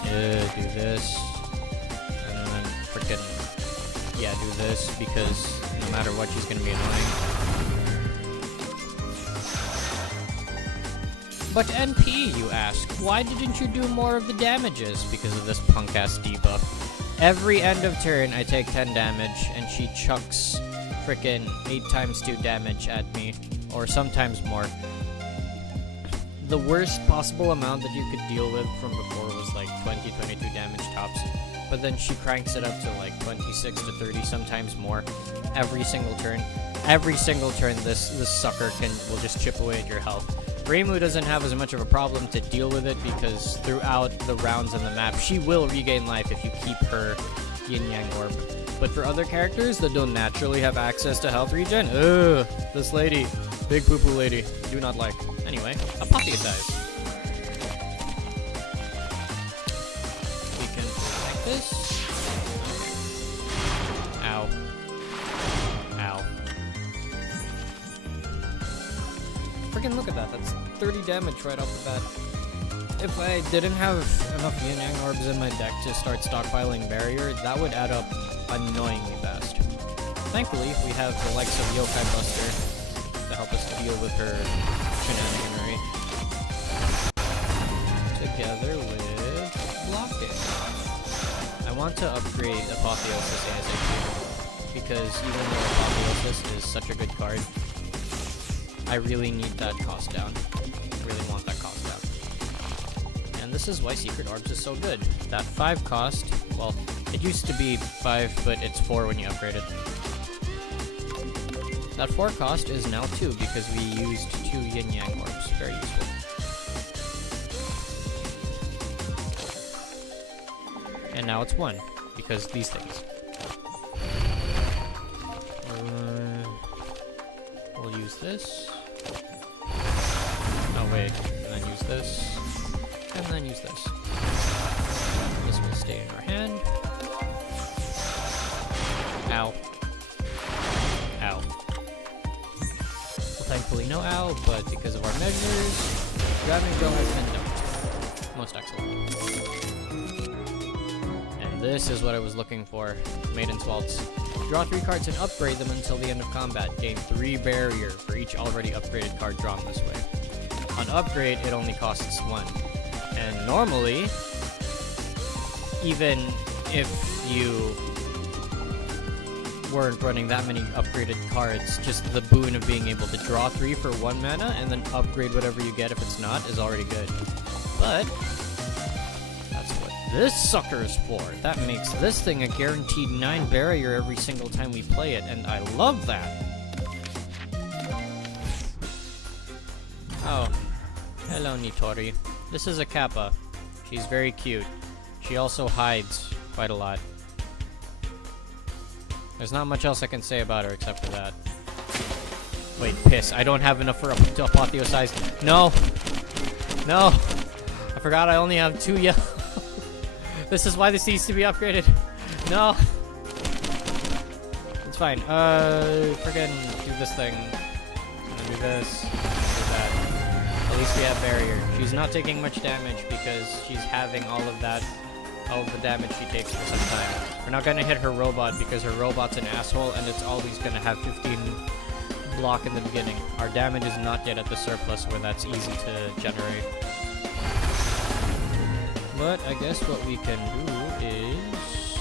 Do this. And then frickin'... yeah, do this because no matter what, she's gonna be annoying. But NP, you ask, why didn't you do more of the damages? Because of this punk-ass debuff. Every end of turn, I take 10 damage, and she chucks frickin' 8 times 2 damage at me, or sometimes more. The worst possible amount that you could deal with from before was like 20, 22 damage tops. But then she cranks it up to like 26 to 30, sometimes more, every single turn. Every single turn, this sucker will just chip away at your health. Reimu doesn't have as much of a problem to deal with it because throughout the rounds on the map, she will regain life if you keep her yin-yang orb. But for other characters that don't naturally have access to health regen, ugh, this lady, big poo-poo lady, do not like. Anyway, apotheosize. We can like this. Ow. Ow. Freaking look at that, that's 30 damage right off the bat. If I didn't have enough yin-yang orbs in my deck to start stockpiling barrier, that would add up annoyingly fast. Thankfully, we have the likes of Yokai Buster to help us deal with her shenaniganery. Together with blocking. I want to upgrade Apotheosis ASAP, because even though Apotheosis is such a good card, I really need that cost down. I really want that cost down. And this is why Secret Orbs is so good. That 5 cost, well, it used to be 5, but it's 4 when you upgrade it. That 4 cost is now 2 because we used 2 yin-yang orbs. Very useful. And now it's 1 because these things. We'll use this. Oh wait, and then use this. And then use this. This will stay in our hand. Ow. Ow. Well, thankfully no ow, but because of our measures, Drowning Girl has been dumped. Most excellent. And this is what I was looking for. Maiden's Waltz. Draw 3 cards and upgrade them until the end of combat. Gain 3 barrier for each already upgraded card drawn this way. On upgrade, it only costs 1. And normally, even if you weren't running that many upgraded cards, just the boon of being able to draw 3 for 1 mana and then upgrade whatever you get if it's not is already good. But that's what this sucker is for. That makes this thing a guaranteed 9 barrier every single time we play it, and I love that. Oh, hello Nitori. This is a Kappa. She's very cute. She also hides quite a lot. There's not much else I can say about her except for that. Wait, piss. I don't have enough for to apotheosize. No! No! I forgot I only have 2 yellow. This is why this needs to be upgraded. No! It's fine. Freaking do this thing. I'm gonna do this. Do that. At least we have barrier. She's not taking much damage because she's having all of that. All of the damage she takes for some time. We're not gonna hit her robot because her robot's an asshole and it's always gonna have 15 block in the beginning. Our damage is not yet at the surplus where that's easy to generate. But I guess what we can do is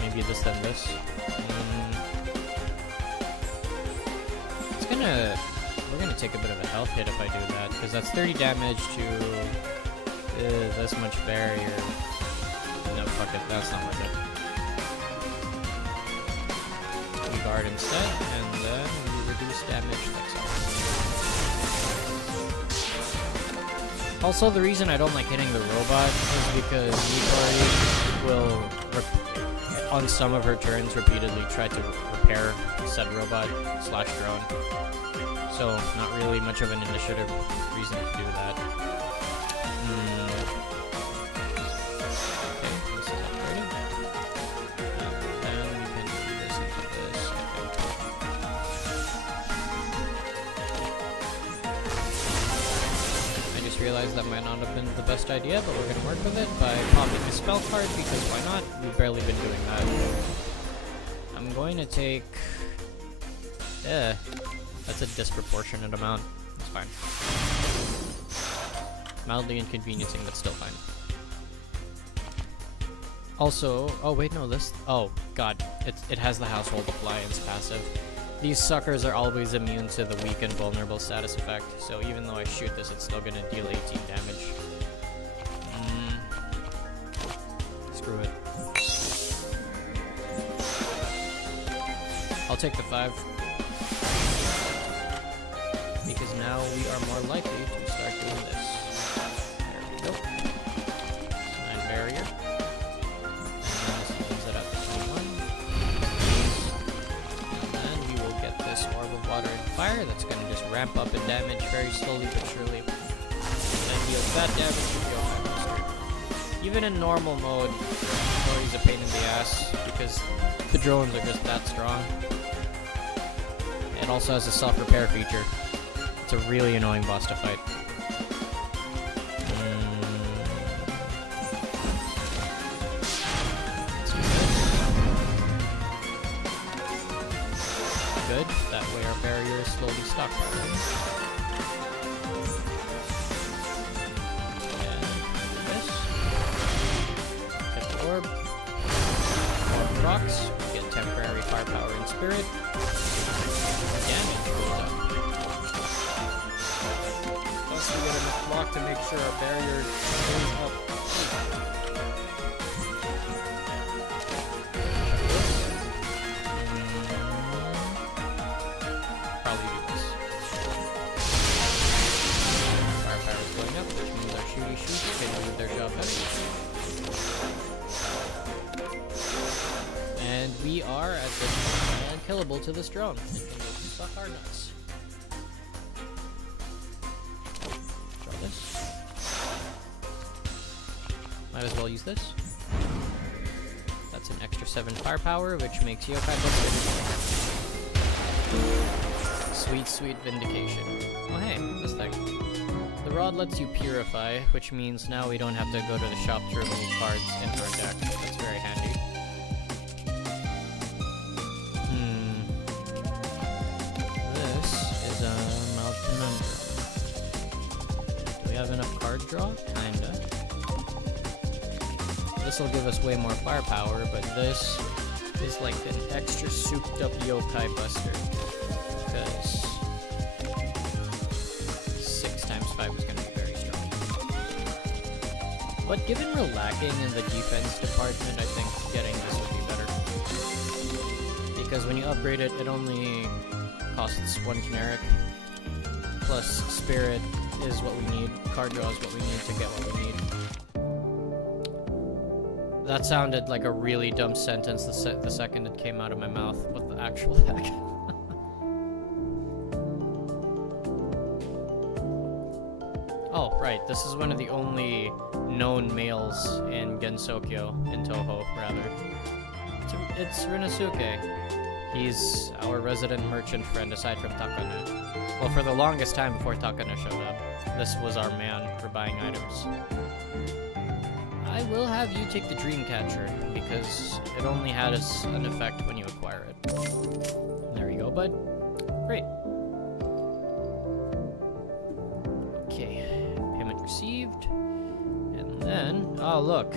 maybe this then this. We're gonna take a bit of a health hit if I do that because that's 30 damage to this much barrier. No, fuck it, that's not worth it. We guard instead, and then we reduce damage next time. Also, the reason I don't like hitting the robot is because Nitori will, on some of her turns, repeatedly try to repair said robot / drone. So, not really much of an initiative reason to do that. Okay, this is upgraded. And then we can do this into this, I think. I just realized that might not have been the best idea, but we're gonna work with it by popping the spell card, because why not? We've barely been doing that. I'm going to take... that's a disproportionate amount. It's fine. Mildly inconveniencing, but still fine. Also, oh wait, no, this, oh god, it has the Household Appliance passive. These suckers are always immune to the weak and vulnerable status effect, so even though I shoot this, it's still gonna deal 18 damage. Screw it. I'll take the 5. Because now we are more likely to start doing this. There we go. 9 barrier. And this leaves it at 21. And then we will get this Orb of Water and Fire that's going to just ramp up in damage very slowly but surely. And then deal that damage with your Buster. Even in normal mode, Tori's a pain in the ass because the drones are just that strong. It also has a self-repair feature. It's a really annoying boss to fight. Good. That way our barrier is slowly stockpiling. And this. Hit the orb. Orb rocks. Get temporary firepower and spirit. Damage goes up. Plus we get enough block to make sure our barrier goes up. Probably do this. Firepower is going up, which means our shooty shoots can do their job better. And we are at this point unkillable to this drone. It can just suck our nuts. Might as well use this. That's an extra 7 firepower, which makes Yokai Buster. Sweet, sweet vindication. Oh hey, this thing. The rod lets you purify, which means now we don't have to go to the shop to remove cards into our deck. That's very handy. This is a mild conundrum. Do we have enough card draw? Kinda. This will give us way more firepower, but this is like an extra souped up Yokai Buster. Because 6 times 5 is going to be very strong. But given we're lacking in the defense department, I think getting this would be better. Because when you upgrade it, it only costs 1 generic. Plus spirit is what we need. Card draw is what we need to get what we need. That sounded like a really dumb sentence the second it came out of my mouth. What the actual heck? Oh, right. This is one of the only known males in Gensokyo, in Touhou, rather. It's Rinosuke. He's our resident merchant friend, aside from Takane. Well, for the longest time before Takane showed up, this was our man for buying items. I will have you take the Dreamcatcher, because it only has an effect when you acquire it. There you go, bud. Great. Okay, payment received. And then, oh look,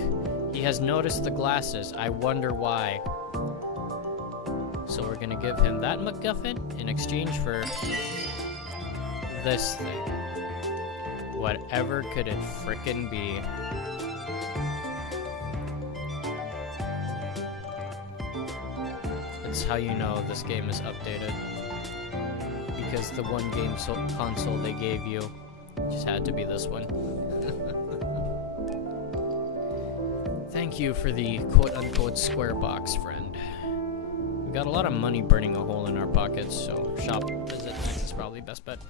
he has noticed the glasses. I wonder why. So we're gonna give him that MacGuffin in exchange for this thing. Whatever could it frickin' be? That's how you know this game is updated. Because the one game console they gave you just had to be this one. Thank you for the quote-unquote square box, friend. We got a lot of money burning a hole in our pockets, so shop visits is probably best bet.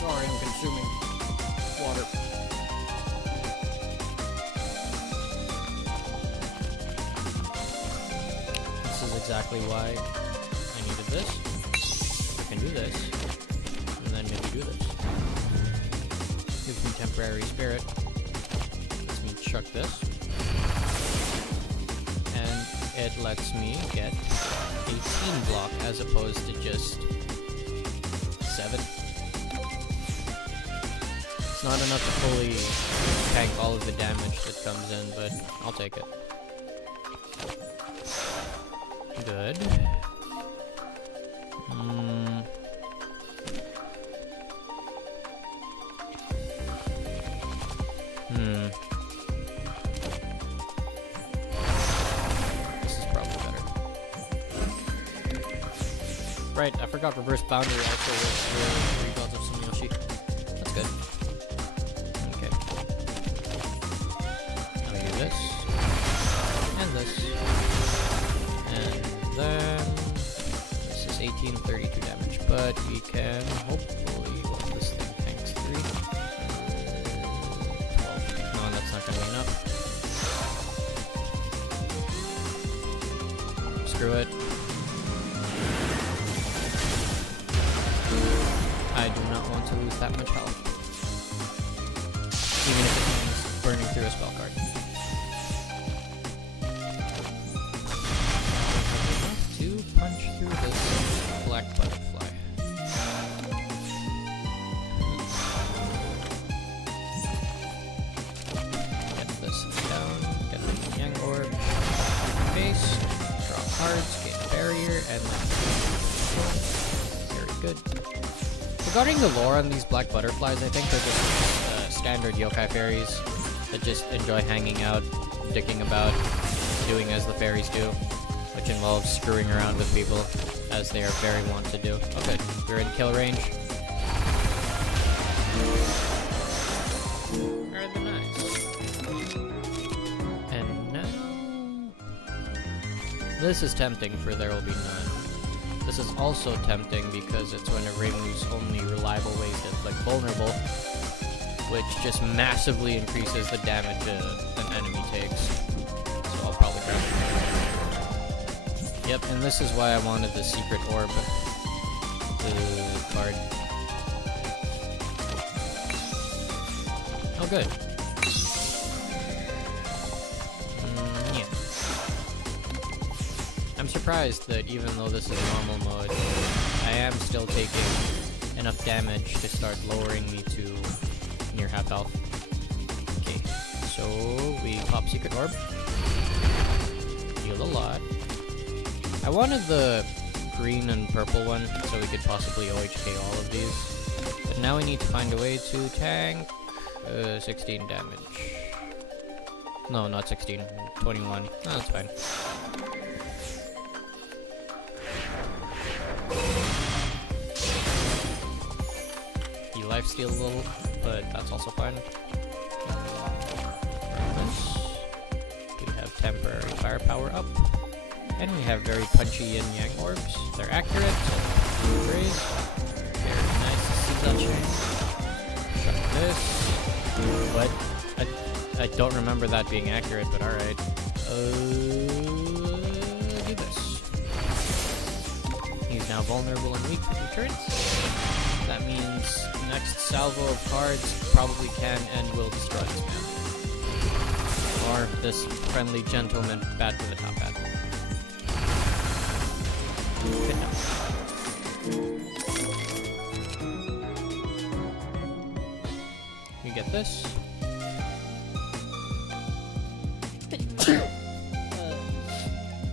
Sorry, I'm consuming water. This is exactly why I needed this. I can do this, and then maybe do this. Gives me temporary spirit. Lets me chuck this. And it lets me get 18 block as opposed to just 7. It's not enough to fully tank all of the damage that comes in, but I'll take it. Good. This is probably better. Right, I forgot reverse boundary also works for 3 gods of Sumiyoshi. That's good. Okay. Now we do this. And this. And then this is 18, 32 damage. But we can hopefully, well, this thing tanks 3. 12. No, that's not gonna be enough. Screw it. I do not want to lose that much health. Even if it means burning through a spell card. To punch through this black butterfly. Get this down, get the Yang Orb, face, draw cards, gain barrier, and very good. Regarding the lore on these black butterflies, I think they're just standard yokai fairies that just enjoy hanging out, dicking about, doing as the fairies do, which involves screwing around with people, as they are very wont to do. Okay, we're in kill range. Very nice. And now... this is tempting for There Will Be None. This is also tempting because it's one of Reimu's only reliable ways to inflict vulnerable, which just massively increases the damage an enemy takes. So I'll probably grab it. Yep, and this is why I wanted the secret orb card. Oh, good. Yeah. I'm surprised that even though this is normal mode, I am still taking enough damage to start lowering me to near half health. Okay, so we pop secret orb. Heal a lot. I wanted the green and purple one so we could possibly OHK all of these. But now we need to find a way to tank 16 damage. No, not 16. 21. Oh, that's fine. lifesteal a little, but that's also fine. We have temporary firepower up. And we have very punchy yin-yang orbs. They're accurate, so great. Very nice to see that change. Shut this. What? I don't remember that being accurate, but alright. Do this. He's now vulnerable and weak for 2 turns. That means next salvo of cards probably can and will destroy this man. Or this friendly gentleman bad for the top hat. Good enough. We get this.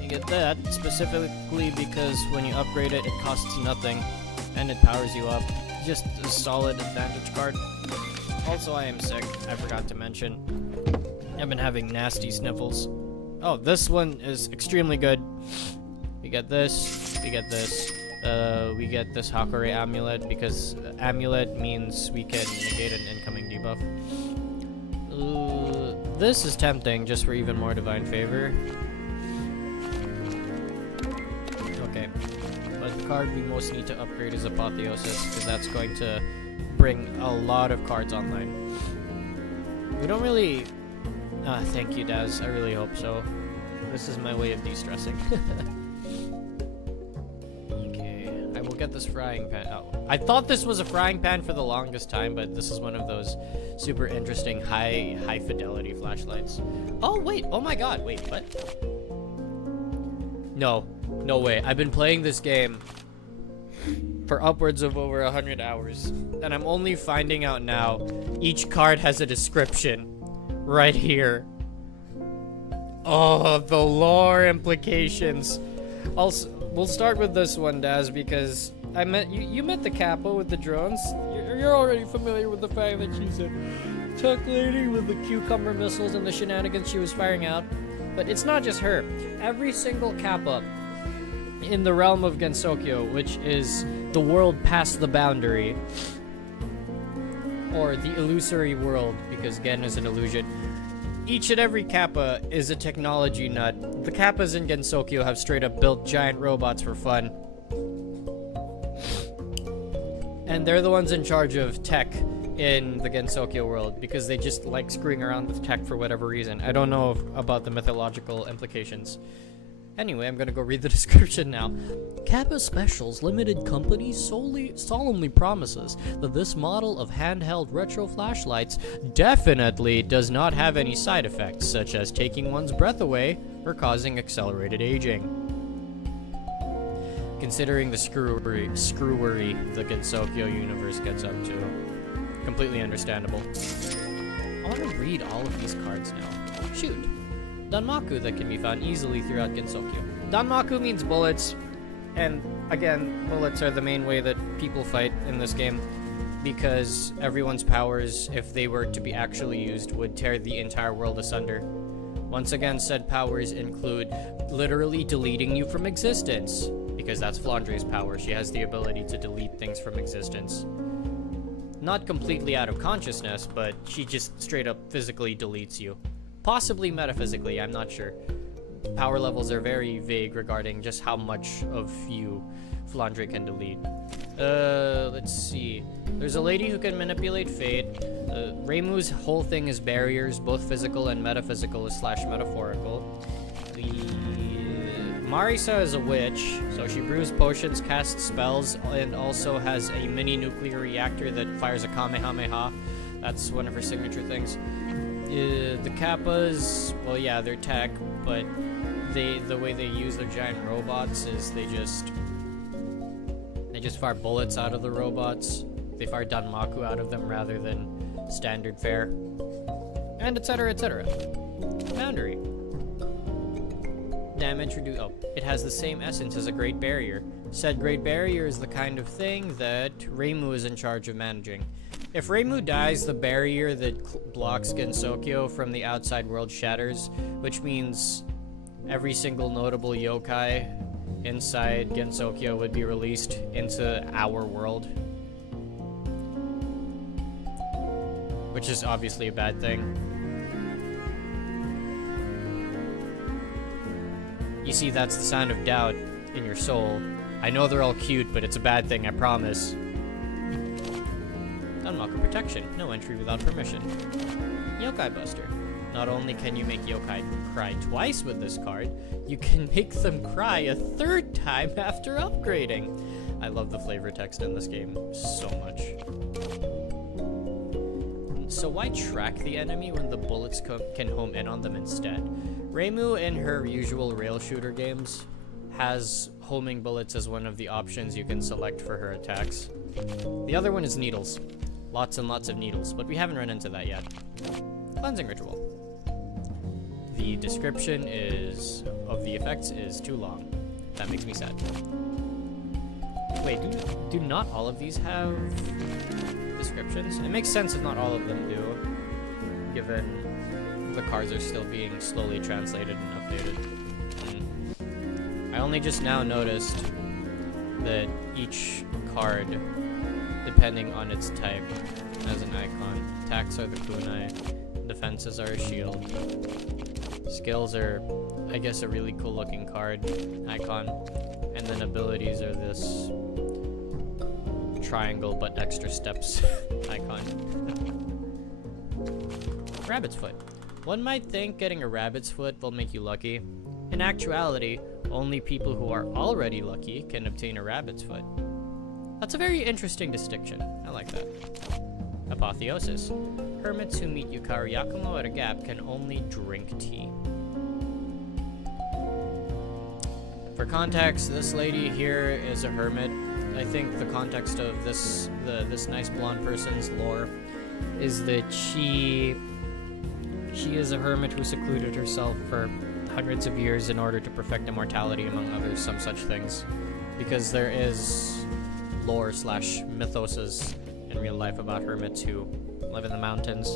You get that specifically because when you upgrade it, it costs nothing and it powers you up. Just a solid advantage card. Also, I am sick. I forgot to mention. I've been having nasty sniffles. Oh, this one is extremely good. We get this. We get this. We get this Hakure amulet because amulet means we can negate an incoming debuff. This is tempting just for even more divine favor. Okay, but the card we most need to upgrade is Apotheosis because that's going to bring a lot of cards online. We don't really... thank you, Daz. I really hope so. This is my way of de-stressing. I will get this frying pan. Oh, I thought this was a frying pan for the longest time, but this is one of those super interesting high fidelity flashlights. Oh wait, oh my god, wait, what? No way. I've been playing this game for upwards of over 100 hours, and I'm only finding out now each card has a description right here. Oh, the lore implications. Also, we'll start with this one, Daz, because I met you met the Kappa with the drones. You're already familiar with the fact that she's a tuck lady with the cucumber missiles and the shenanigans she was firing out. But it's not just her. Every single Kappa in the realm of Gensokyo, which is the world past the boundary, or the illusory world, because Gen is an illusion. Each and every Kappa is a technology nut. The Kappas in Gensokyo have straight up built giant robots for fun. And they're the ones in charge of tech in the Gensokyo world, because they just like screwing around with tech for whatever reason. I don't know about the mythological implications. Anyway, I'm gonna go read the description now. Kappa Specials Limited Company solemnly promises that this model of handheld retro flashlights definitely does not have any side effects, such as taking one's breath away or causing accelerated aging. Considering the screwery the Gensokyo universe gets up to. Completely understandable. I want to read all of these cards now. Shoot. Danmaku that can be found easily throughout Gensokyo. Danmaku means bullets, and again, bullets are the main way that people fight in this game, because everyone's powers, if they were to be actually used, would tear the entire world asunder. Once again, said powers include literally deleting you from existence, because that's Flandre's power. She has the ability to delete things from existence. Not completely out of consciousness, but she just straight up physically deletes you. Possibly metaphysically, I'm not sure. Power levels are very vague regarding just how much of you Flandre can delete. Let's see. There's a lady who can manipulate fate. Reimu's whole thing is barriers, both physical and metaphysical / metaphorical. Marisa is a witch, so she brews potions, casts spells, and also has a mini nuclear reactor that fires a Kamehameha. That's one of her signature things. The Kappas, well, yeah, they're tech, but the way they use their giant robots is they just fire bullets out of the robots. They fire Danmaku out of them rather than standard fare, and etc. etc. Boundary. Damage reduced. Oh, it has the same essence as a Great Barrier. Said Great Barrier is the kind of thing that Reimu is in charge of managing. If Reimu dies, the barrier that blocks Gensokyo from the outside world shatters, which means every single notable yokai inside Gensokyo would be released into our world. which is obviously a bad thing. You see, that's the sound of doubt in your soul. I know they're all cute, but it's a bad thing, I promise. Unlock protection. No entry without permission. Yokai Buster. Not only can you make yokai cry twice with this card, you can make them cry a third time after upgrading. I love the flavor text in this game so much. So why track the enemy when the bullets can home in on them instead? Reimu, in her usual rail shooter games, has homing bullets as one of the options you can select for her attacks. The other one is needles. Lots and lots of needles, but we haven't run into that yet. Cleansing ritual. The description of the effects is too long. That makes me sad. Wait, do not all of these have descriptions? It makes sense if not all of them do, given the cards are still being slowly translated and updated. I only just now noticed that each card, depending on its type, has an icon. Attacks are the kunai, defenses are a shield. Skills are, I guess, a really cool looking card icon. And then abilities are this triangle but extra steps icon. Rabbit's foot. One might think getting a rabbit's foot will make you lucky. In actuality, only people who are already lucky can obtain a rabbit's foot. That's a very interesting distinction. I like that. Apotheosis. Hermits who meet Yukari Yakumo at a gap can only drink tea. For context, this lady here is a hermit. I think the context of this nice blonde person's lore is that she is a hermit who secluded herself for hundreds of years in order to perfect immortality, among others, some such things. Because there is lore / mythoses in real life about hermits who live in the mountains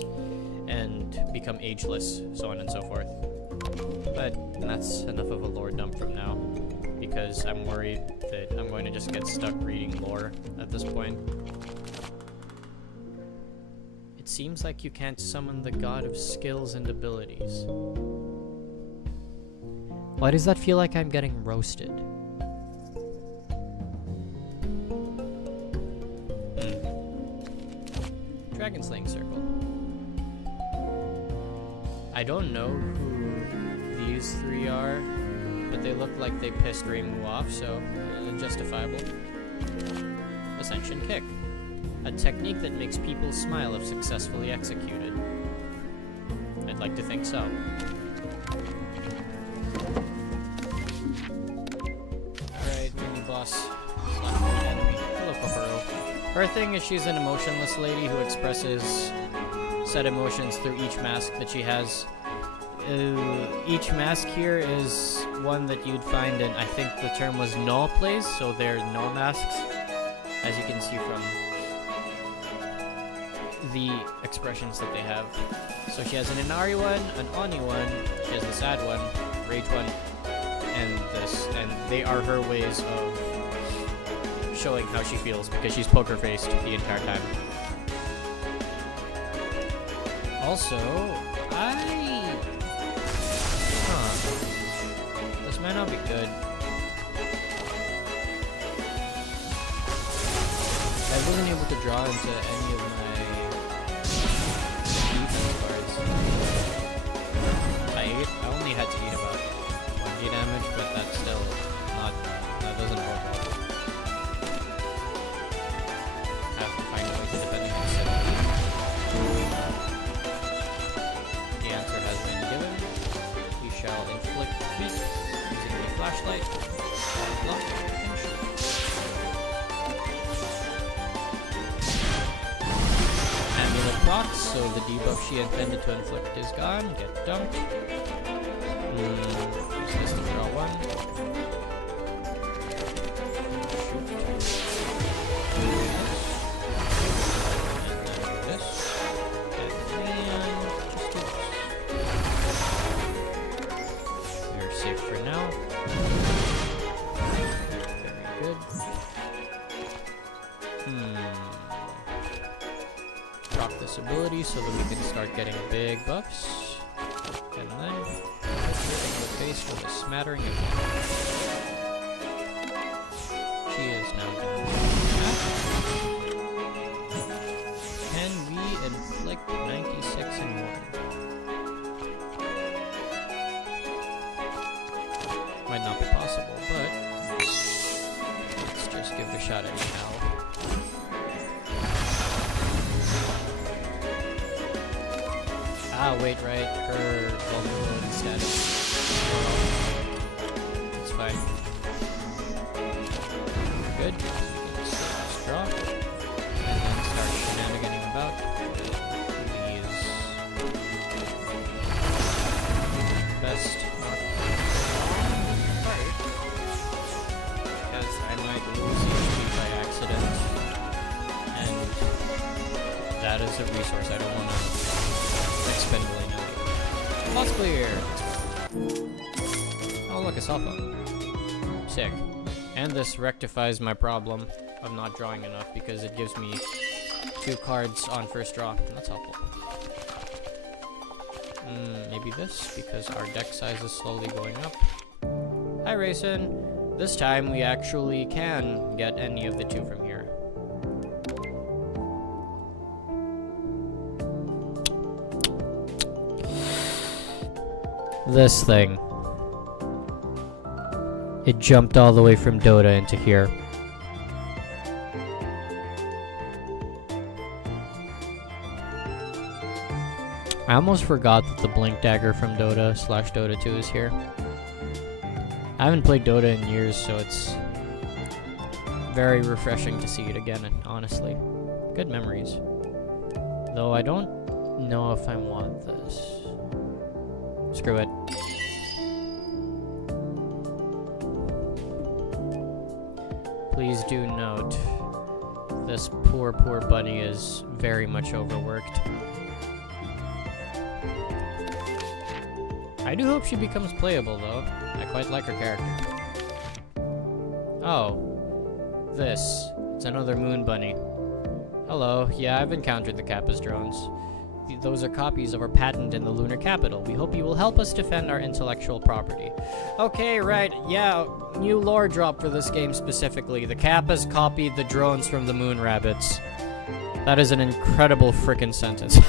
and become ageless, so on and so forth. But that's enough of a lore dump from now, because I'm worried that I'm going to just get stuck reading lore at this point. It seems like you can't summon the god of skills and abilities. Why does that feel like I'm getting roasted? Dragon Slaying Circle. I don't know who these three are, but they look like they pissed Reimu off, so justifiable. Ascension Kick. A technique that makes people smile if successfully executed. I'd like to think so. Alright, mini boss. Enemy. Hello, Kokoro. Her thing is she's an emotionless lady who expresses said emotions through each mask that she has. Each mask here is one that you'd find in, I think the term was no plays, so they're no masks, as you can see from the expressions that they have. So she has an Inari one, an Oni one, she has the sad one, rage one, and this, and they are her ways of showing how she feels, because she's poker faced the entire time. Also, this might not be good. I wasn't able to draw into any of my defense cards. I only had to eat about 1d damage, but that's still not, that doesn't work. Have to find a way to defend against it. The answer has been given. We shall inflict heat using a flashlight, lock, and shoot. Amulet procs, so the debuff she intended to inflict is gone. Get dumped. Use this to draw one. Shoot. And then this. And just do this. We're safe for now. Very good. Proc this this ability so that we can start getting big buffs. And then hitting the face with a smattering of damage. She is now down. Can we inflict 96 in 1? Might not be possible, but let's just give it a shot anyhow. Ah, wait, right, her vulnerability status. It's fine. Good. Just draw. And then start shenaniganing about. These best not because I might lose HP by accident. And that is a resource I don't want to expend willy-nilly. Lost clear! Oh look, a cell phone. Sick. And this rectifies my problem of not drawing enough because it gives me 2 cards on first draw. That's helpful. Maybe this, because our deck size is slowly going up. Hi, Rayson! This time we actually can get any of the 2 from here. This thing. It jumped all the way from Dota into here. I almost forgot that the Blink Dagger from Dota / Dota 2 is here. I haven't played Dota in years, so it's very refreshing to see it again, honestly. Good memories. Though I don't know if I want this. Screw it. Please do note, this poor bunny is very much overworked. I do hope she becomes playable, though. I quite like her character. Oh. This. It's another moon bunny. Hello. Yeah, I've encountered the Kappa's drones. Those are copies of our patent in the lunar capital. We hope you will help us defend our intellectual property. Okay, right. Yeah, new lore drop for this game specifically. The Kappas copied the drones from the moon rabbits. That is an incredible frickin' sentence.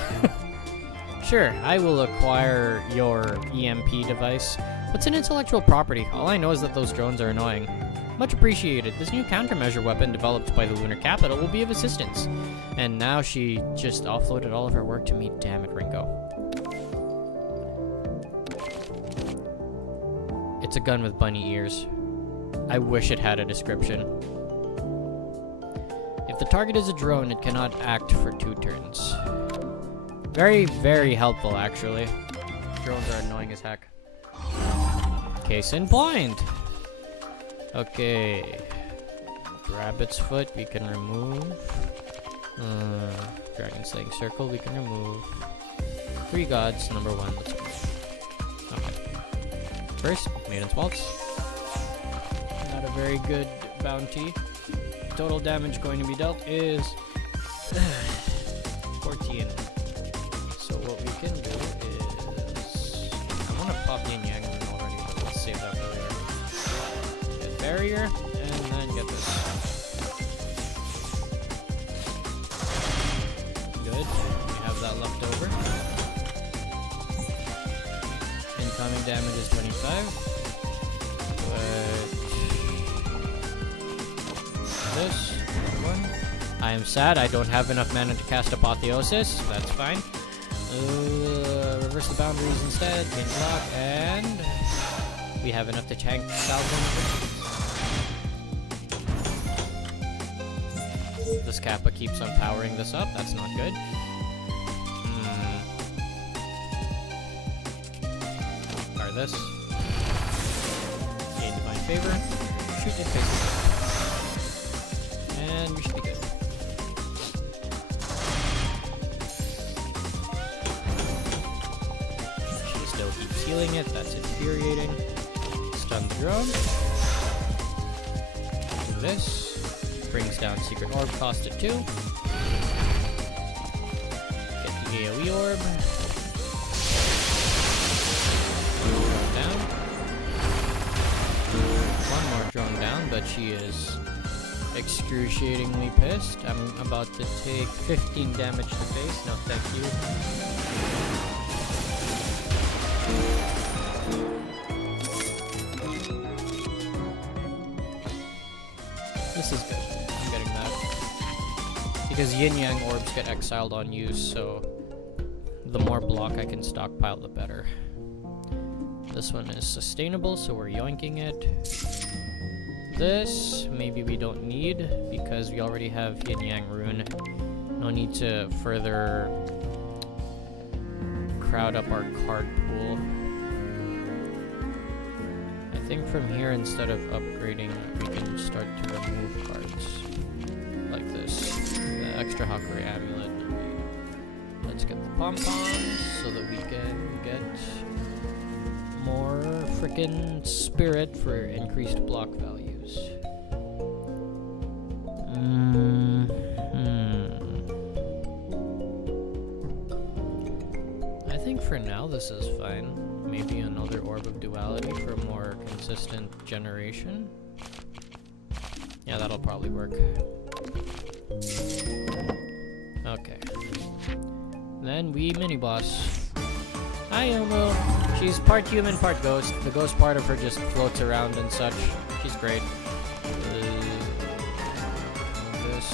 Sure, I will acquire your EMP device. What's an intellectual property? All I know is that those drones are annoying. Much appreciated. This new countermeasure weapon developed by the lunar capital will be of assistance. And now she just offloaded all of her work to me. Damn it, Ringo. It's a gun with bunny ears. I wish it had a description. If the target is a drone, it cannot act for 2 turns. Very, very helpful, actually. Drones are annoying as heck. Case in point. Okay. Rabbit's foot we can remove. Dragon slaying circle we can remove. 3 gods, number 1, let's move. Okay. First, Maiden's Waltz. Not a very good bounty. Total damage going to be dealt is 14. So what we can do is, I want to pop Yin Yang already, but let's save that for later. Get barrier, and then get this. Good, we have that left over. Incoming damage is 25. This one. I am sad I don't have enough mana to cast Apotheosis. That's fine. Reverse the boundaries instead. Gain block, and we have enough to tank Falcon. This Kappa keeps on powering this up. That's not good. Fire this. Gain Divine Favor. Shoot it face. And we should be good. She still keeps healing it, that's infuriating. Stun the drone. Do this. Brings down Secret Orb, cost it 2. AoE orb. Drone down. One more drone down, but she is excruciatingly pissed. I'm about to take 15 damage to face. No, thank you. This is good. I'm getting that. Because yin-yang orbs get exiled on use, so the more block I can stockpile, the better. This one is sustainable, so we're yoinking it. This, maybe we don't need, because we already have yin-yang rune. No need to further crowd up our card pool. I think from here, instead of upgrading, we can start to remove cards. Like this. The extra Hakuri amulet. Let's get the pom-poms so that we can get more frickin' spirit for increased block values. I think for now this is fine. Maybe another Orb of Duality for more consistent generation. Yeah, that'll probably work. Okay. Then we mini-boss. Hi, Yomu! She's part human, part ghost. The ghost part of her just floats around and such. She's great. This.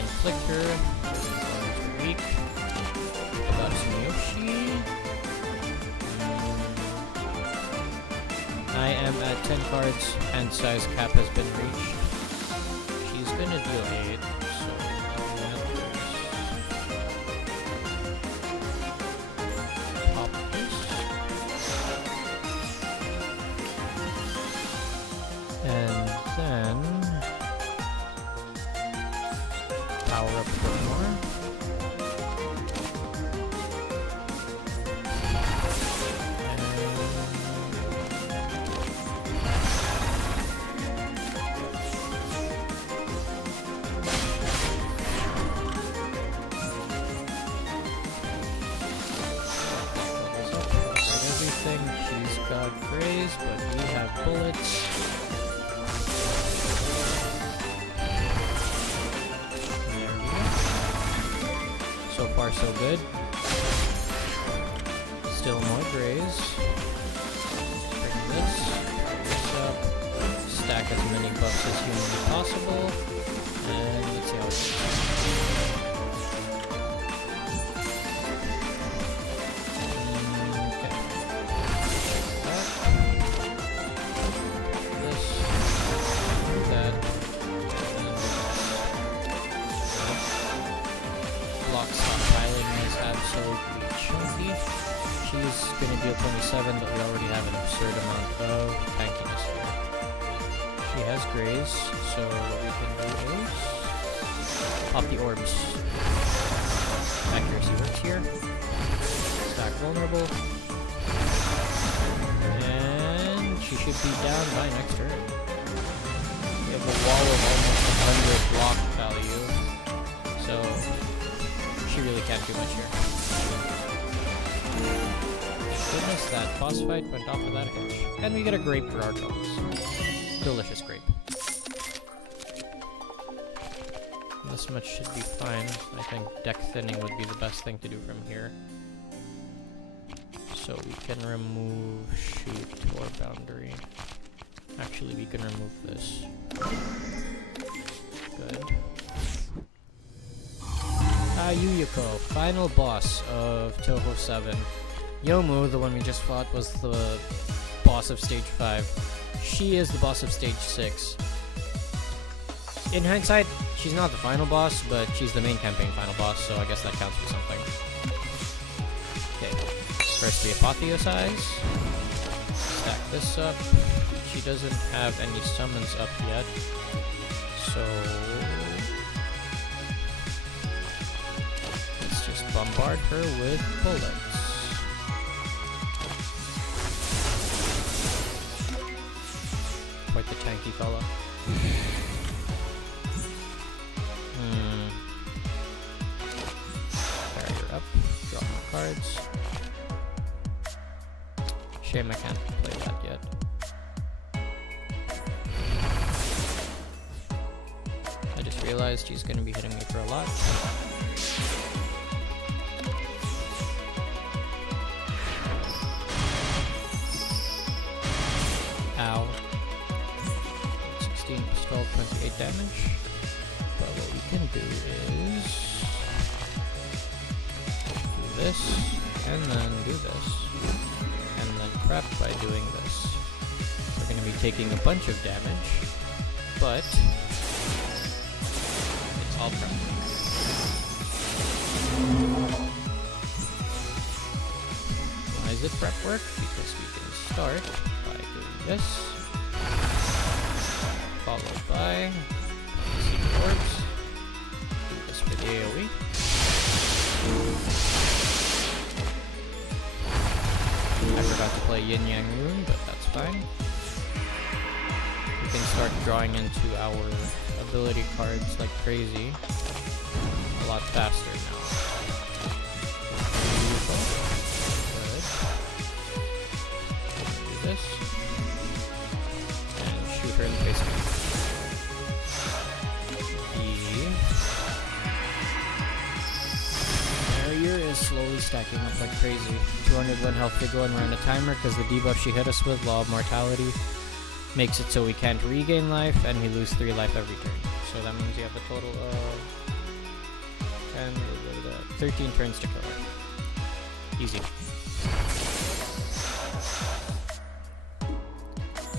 Inflictor. Weak. Got some Yoshi. I am at 10 cards. Hand size cap has been reached. She's gonna deal 8. She's got phrase, but we have bullets. There we go. So far, so good. Still more grays. Bring this up. Stack as many buffs as humanly possible. And let's see how it goes. She's gonna deal 27, but we already have an absurd amount of tankiness here. She has grays, so what we can do is pop the orbs. Accuracy works here. Stack vulnerable. And she should be down by next turn. We have a wall of almost 100 block value, so she really can't do much here. Goodness, that boss fight went off without a hitch. And we get a grape for our troubles. Delicious grape. This much should be fine. I think deck thinning would be the best thing to do from here. So we can remove shoot or boundary. Actually, we can remove this. Good. Yuyuko, final boss of Touhou 7. Yomu, the one we just fought, was the boss of Stage 5. She is the boss of Stage 6. In hindsight, she's not the final boss, but she's the main campaign final boss, so I guess that counts for something. Okay, first we apotheosize. Stack this up. She doesn't have any summons up yet, so let's just bombard her with bullets. Quite the tanky fella. cards. Shame I can't play that yet. I just realized she's gonna be hitting me for a lot. Ow. 16 plus 12, 28 damage. But what we can do is do this, and then do this, and then prep by doing this. We're going to be taking a bunch of damage, but it's all prep. Why does it prep work? Because we can start by doing this, followed by orbs. Do this for the AoE. I forgot to play Yin Yang Rune, but that's fine. We can start drawing into our ability cards like crazy. A lot faster now. Beautiful. Good. Do this. And shoot her in the face. Is slowly stacking up like crazy. 201 health to go and we're on a timer because the debuff she hit us with, Law of Mortality, makes it so we can't regain life and we lose 3 life every turn. So that means you have a total of 13 turns to kill her. Easy.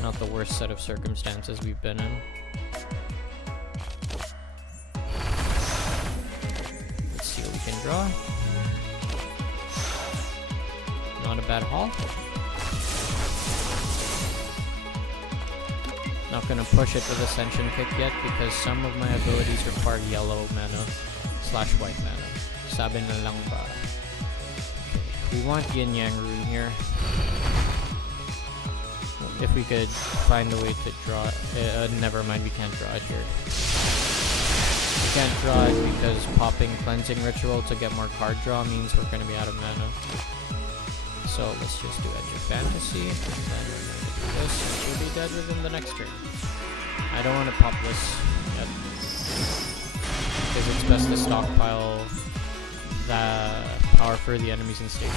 Not the worst set of circumstances we've been in. Let's see what we can draw. Not a bad haul. Not gonna push it with Ascension Kick yet because some of my abilities require yellow mana / white mana. Sabi na lang ba. We want Yin Yang Rune here. If we could find a way to draw it. Never mind, we can't draw it here. We can't draw it because popping Cleansing Ritual to get more card draw means we're gonna be out of mana. So let's just do Edge of Fantasy, and then we're going to do this, and she'll be dead within the next turn. I don't want to pop this yet, because it's best to stockpile the power for the enemies in stage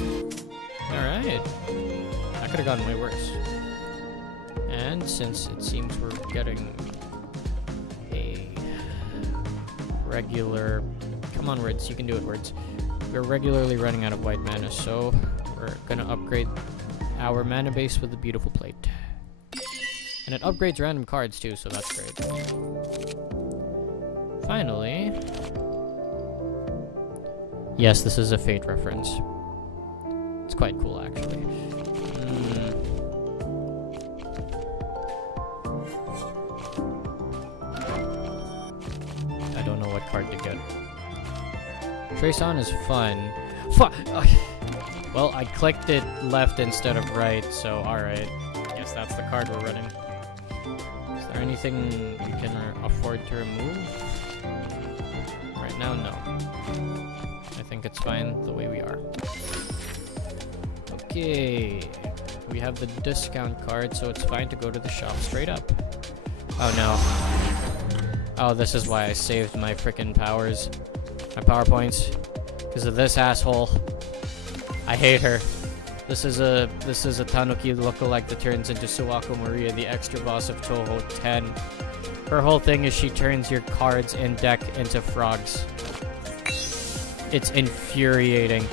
3. Alright, that could have gotten way worse. And since it seems we're getting a regular... Come on, Words, you can do it, Words. We're regularly running out of white mana, so we're gonna upgrade our mana base with the beautiful plate. And it upgrades random cards too, so that's great. Finally... Yes, this is a Fate reference. It's quite cool, actually. I don't know what card to get. Trace On is fun. Well, I clicked it left instead of right, so alright. Guess that's the card we're running. Is there anything we can afford to remove? Right now, no. I think it's fine the way we are. Okay. We have the discount card, so it's fine to go to the shop straight up. Oh no. Oh, this is why I saved my frickin' powers. My power points, because of this asshole. I hate her. This is a Tanuki lookalike that turns into Suwako Maria, the extra boss of Touhou 10. Her whole thing is she turns your cards in deck into frogs. It's infuriating.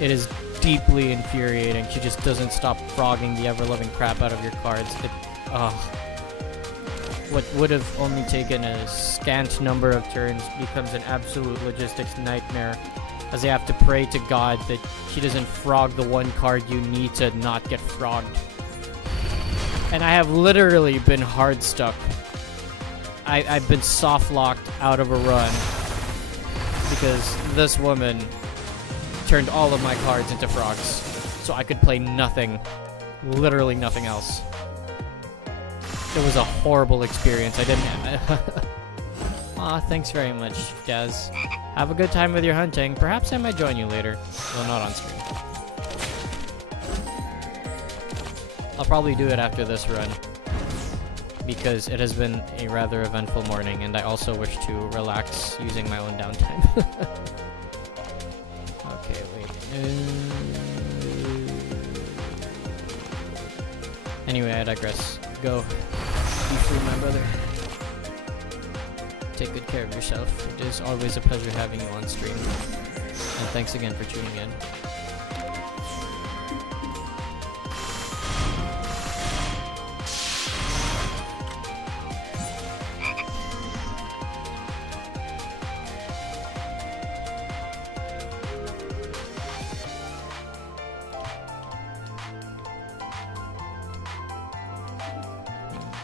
It is deeply infuriating. She just doesn't stop frogging the ever-loving crap out of your cards. What would have only taken a scant number of turns becomes an absolute logistics nightmare, as I have to pray to God that she doesn't frog the one card you need to not get frogged. And I have literally been hard stuck. I've been soft locked out of a run because this woman turned all of my cards into frogs, so I could play nothing, literally nothing else. It was a horrible experience. I didn't Aw, thanks very much, Jazz. Have a good time with your hunting. Perhaps I might join you later. Well, not on stream. I'll probably do it after this run, because it has been a rather eventful morning, and I also wish to relax using my own downtime. Okay, wait. Anyway, I digress. Go. Be free, my brother. Take good care of yourself. It is always a pleasure having you on stream. And thanks again for tuning in.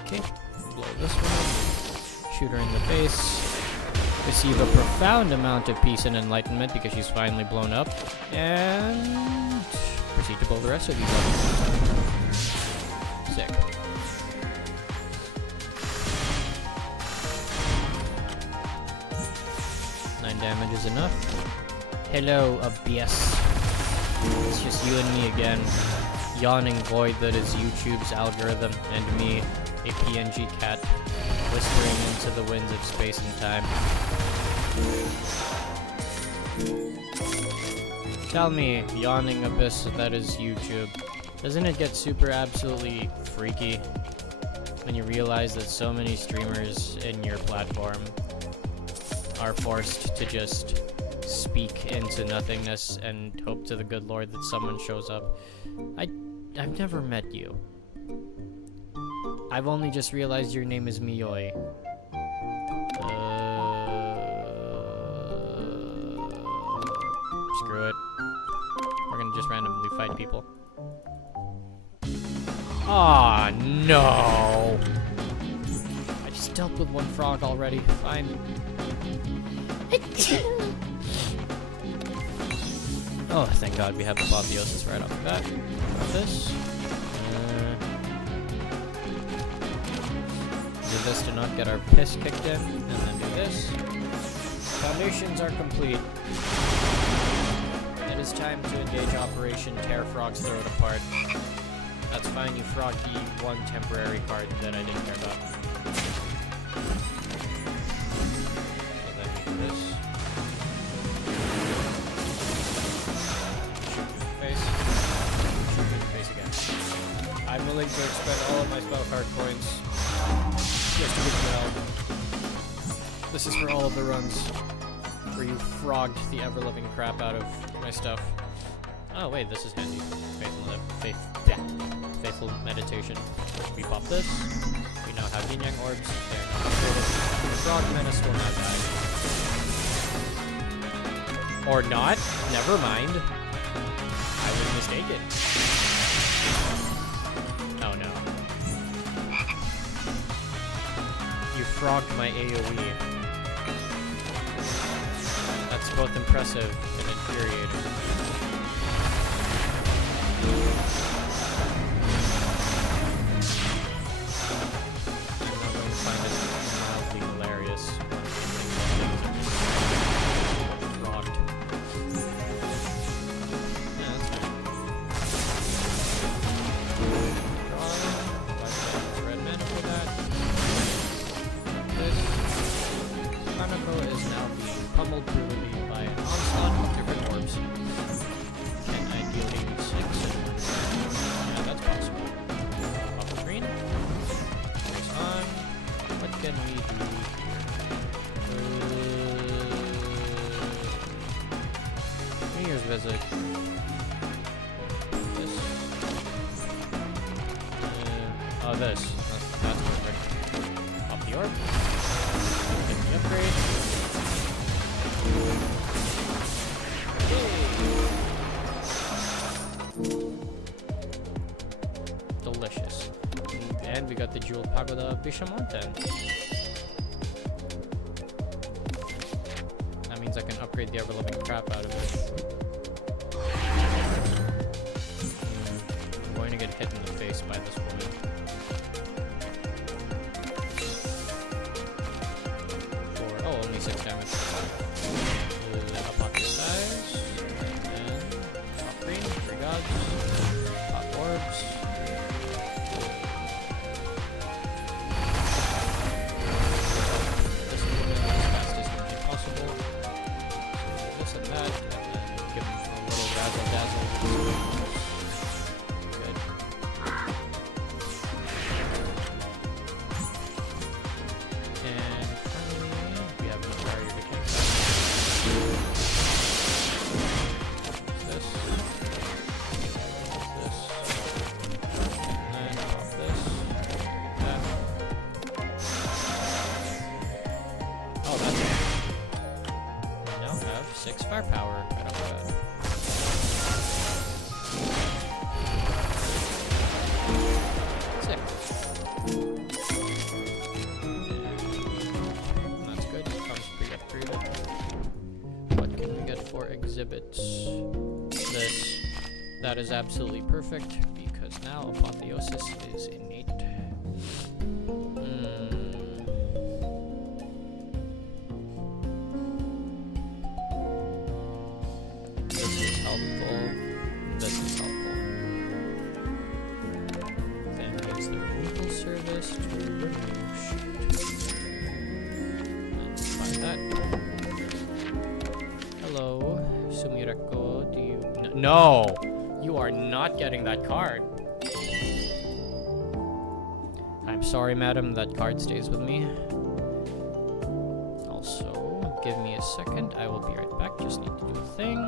Okay, blow this one up. Shoot her in the face. Receive a profound amount of peace and enlightenment because she's finally blown up. And proceed to blow the rest of these up. Sick. Nine damage is enough. Hello, Abyss. It's just you and me again. Yawning void that is YouTube's algorithm, and me, a PNG cat, whispering into the winds of space and time. Tell me, yawning abyss that is YouTube, doesn't it get super absolutely freaky when you realize that so many streamers in your platform are forced to just speak into nothingness and hope to the good Lord that someone shows up? I've never met you. I've only just realized your name is Miyoi. Screw it. We're gonna just randomly fight people. Aw, no! I just dealt with one frog already. Fine. Oh, thank God we have apotheosis right off the bat. Got this. Do this to not get our piss kicked in, and then do this. Foundations are complete. It is time to engage Operation Tear Frog's Throat Apart. That's fine, you frogged the one temporary card that I didn't care about. So then we do this. Shoot in the face. Shoot in the face again. I'm willing to expend all of my spell card coins just to get the help. This is for all of the runs where you frogged the ever-living crap out of my stuff. Oh wait, this is handy. Faithful meditation. We pop this. We now have yin yang orbs. There. The frog menace will now die. Or not. Never mind. I was mistaken. Oh no. You frogged my AoE. That's both impressive and infuriating. I'm not going to find it mildly hilarious. Frogged. Yeah, that's fine. Red mana for that. This. Hanako is now being pummeled brutally by an onslaught of different orbs. Can I deal 86? Yeah, that's possible. Pop the green. Race on. What can we do here? New Year's visit. This. Oh, this. That's perfect. Pop the orb. Get the upgrade. Delicious. And we got the jeweled pagoda of Bishamonten. That means I can upgrade the ever-living crap out of it. I'm going to get hit in the face by this woman. only 6 damage. Up your size. And pop green, 3 gods. Pop orbs. This will go as fast as humanly possible. So this and that, and then give him a little razzle dazzle. Good. And finally, we have no barrier to kick. This. And then off this. That. Oh, that's it. We now have 6 firepower. Right off the bat. That's good. Comes pre-upgraded. What can we get for exhibits? This. That is absolutely perfect because now apotheosis is innate. This is helpful. This is helpful. Then use the removal service to remove shit. Let's find that. Hello, Sumireko, do you... No! You are not getting that card. I'm sorry, madam, that card stays with me. Also, give me a second, I will be right back, just need to do a thing.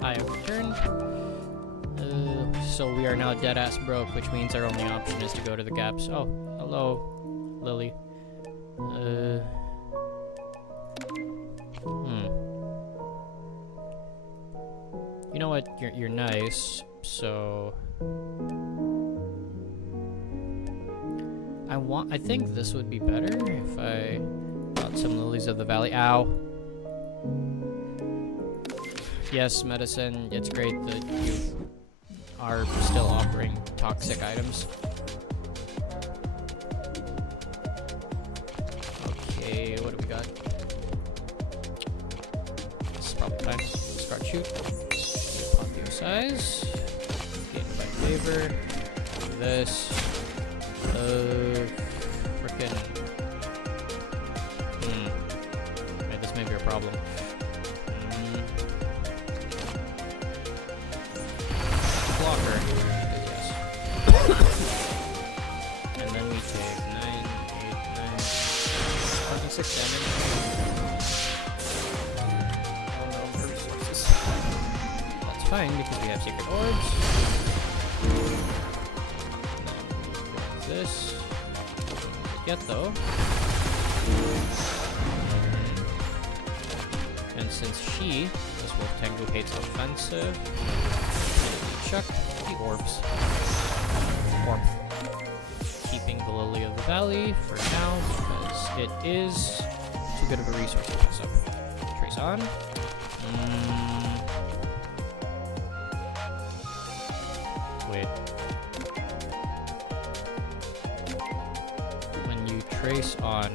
I have returned. So we are now dead-ass broke, which means our only option is to go to the gaps. Oh, hello, Lily. You know what? You're nice, so I think this would be better if I got some lilies of the valley. Ow. Yes, medicine, it's great that you are still offering toxic items. Okay, what do we got? This is probably time. Start shoot. Apotheosize. Gain by favor. Do this. Frickin'. Right, this may be a problem. Blocker. Yes. And then we take 9, 8, 9, 26 damage. Oh no, more resources. That's fine because we have secret orbs. And then this. Get though. And since this Wolf Tengu hates offensive, chuck the orbs. Keeping the Lily of the Valley for now because it is too good of a resource to pass up. Trace on. Wait. When you trace on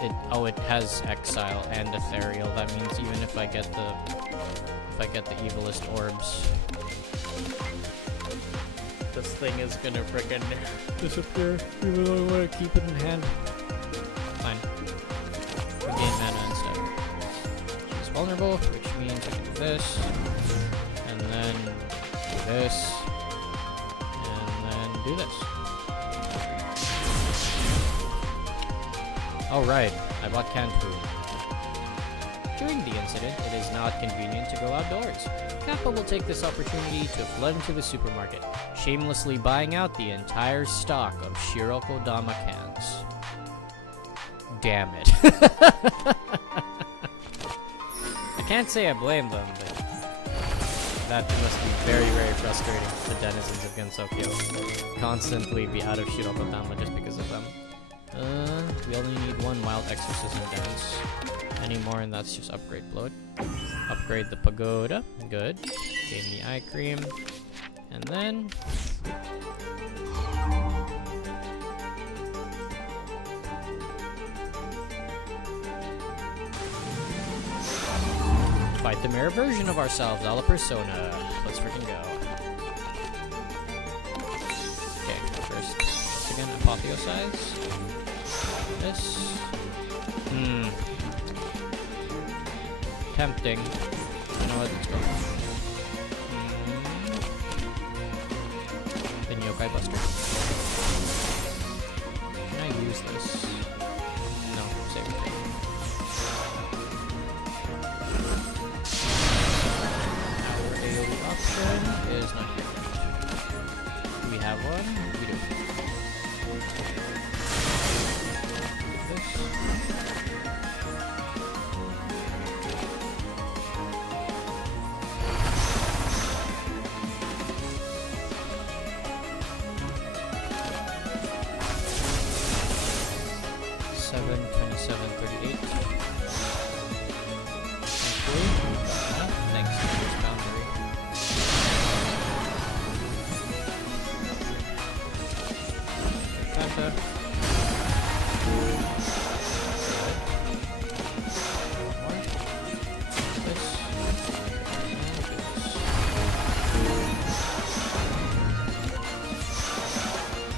it, oh, it has Exile and Ethereal. That means even if I get the evilest orbs, this thing is gonna frickin' disappear, even though I want to keep it in hand. Fine. We gain mana instead. She's vulnerable, which means I can do this, and then do this, and then do this. Oh right, I bought canned food. During the incident, it is not convenient to go outdoors. Kappa will take this opportunity to flood into the supermarket, shamelessly buying out the entire stock of Shirokodama cans. Damn it. I can't say I blame them, but that must be very, very frustrating for the denizens of Gensokyo. Constantly be out of Shirokodama just because of them. We only need one mild exorcism dance. Any more and that's just upgrade bloat. Upgrade the pagoda. Good. Gain the eye cream. And then... fight the mirror version of ourselves, a la Persona. Let's freaking go. Okay, first, once again, apotheosize. This. Tempting. You know what? Let's go. Then Yokai Buster. Can I use this? No, save it. Our AoE option is not here. Do we have one? We do. This. 2738. Thanks to this boundary. Kanta. This.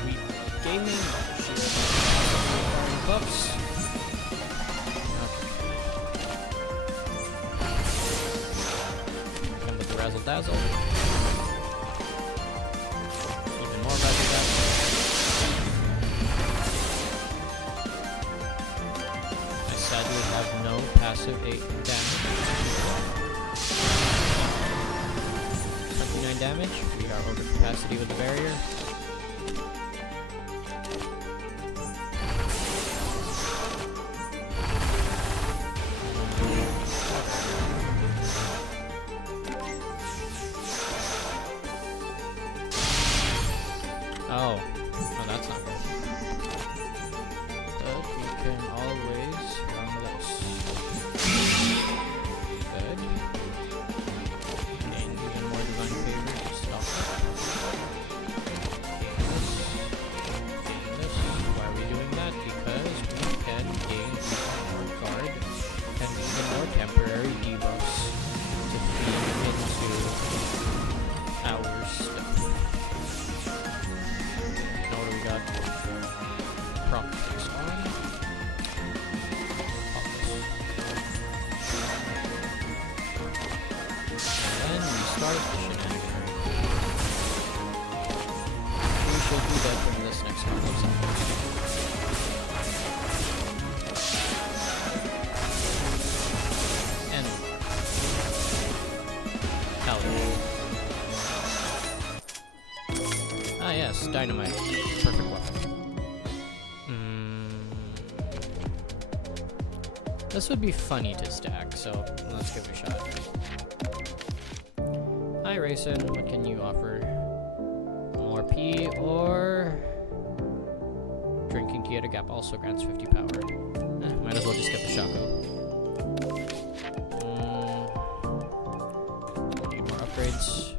Wheat Gaming. Buffs. Razzle Dazzle. Even more Razzle Dazzle. I sadly have no passive 8 damage. 29 damage. We are over capacity with the barrier. Oh, that's not good. But we can always run this. Good. And even more divine favor to stop this. Why are we doing that? Because we can gain more guard and even more temporary debuffs to feed into our stuff. Properties on. And we start the shenanigans. We shall do that from this next couple of seconds. And Hell. Ah yes, dynamite. Perfect weapon. This would be funny to stack, so let's give it a shot. Hi, Rayson. What can you offer? More P or drinking key at a gap also grants 50 power. Might as well just get the Shaco. Need more upgrades.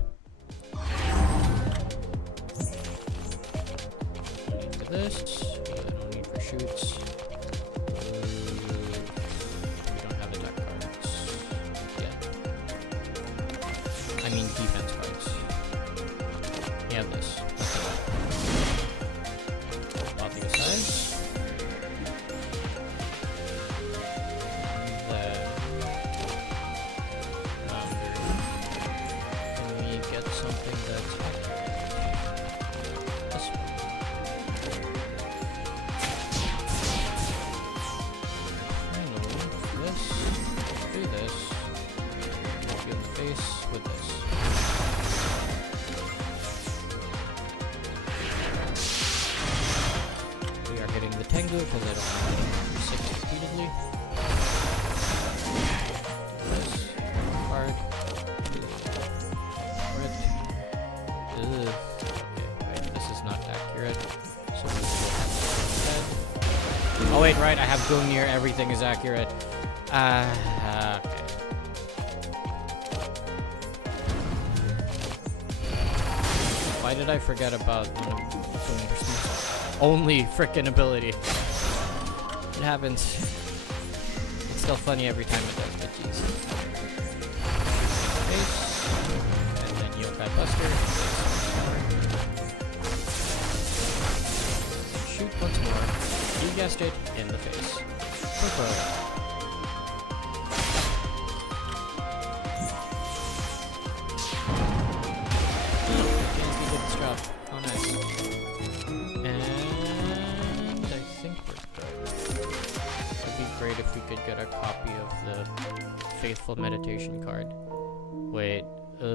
No need for this. No need for shoots. Defense cards. You have this. About the size. Then can we get something that's accurate? This one. Finally, this. Do face with this. We are hitting the Tengu because I don't want to sick repeatedly. This card. Okay, wait, this is not accurate. So we'll go ahead. Oh wait, right, I have Gungnir, everything is accurate. Okay. Why did I forget about one of Gungnir's only frickin' ability? It happens. It's still funny every time it does, but jeez. Face. And then Yokai Buster. Shoot once more. You guessed it, in the face. Perfect. Oh, nice. And I think we're good. It'd be great if we could get a copy of the Faithful Meditation card. Wait, yeah.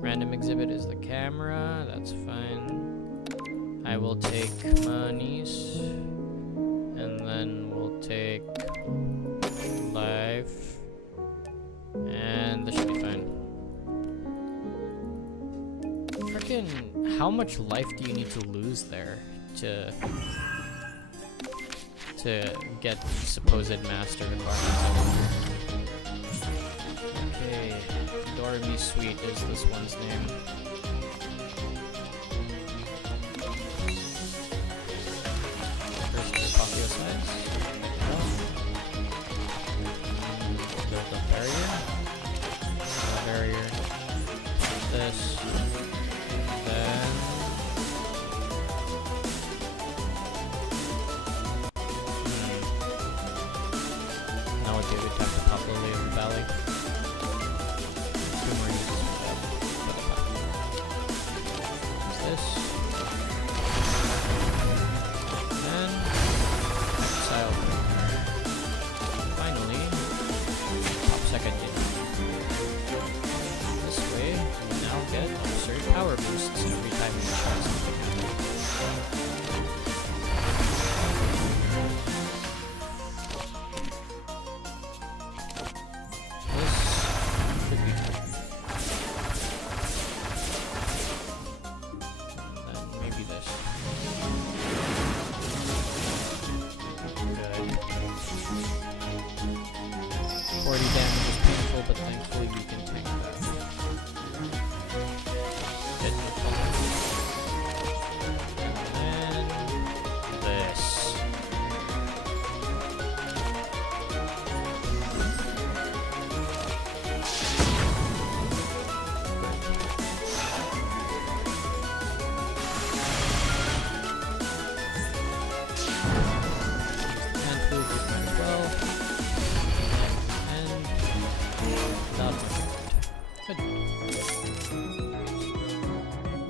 Random exhibit is the camera, that's fine. I will take monies. And then we'll take life, and this should be fine. Frickin', how much life do you need to lose there to get supposed master requirements? Okay, Doremi Sweet is this one's name. Size. Build a barrier. Barrier. This. Then. Now we'll do it time to populate the valley. 2 more uses for that. Use this. Finally, top second unit. This way, we now get absurd power boosts every time we try something. This should be good. And then maybe this. 40 damage is painful, but thankfully we can tank that. Hit the color. And this. And blue is as well. Good.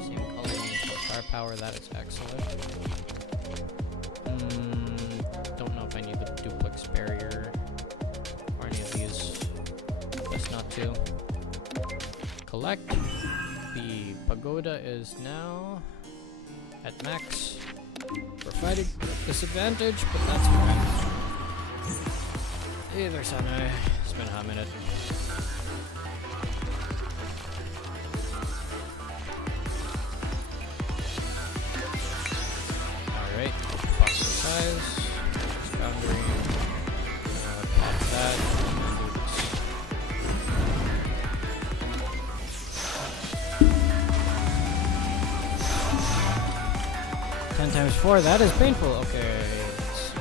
Same color means more firepower, that is excellent. Don't know if I need the duplex barrier or any of these. Best not to. Collect. The pagoda is now at max. We're fighting at disadvantage, but that's fine. Hey there, Sanai. It's been a hot minute. Alright, pop the size. Boundary. Pop that. And do this. 10 times 4, that is painful. Okay. Let's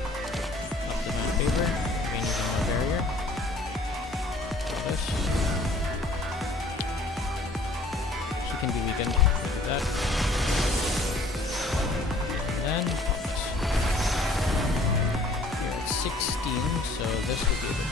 up the amount of paper. We need more barrier. This. She can be weakened. Look at that. And then you're at 16, so this would be good.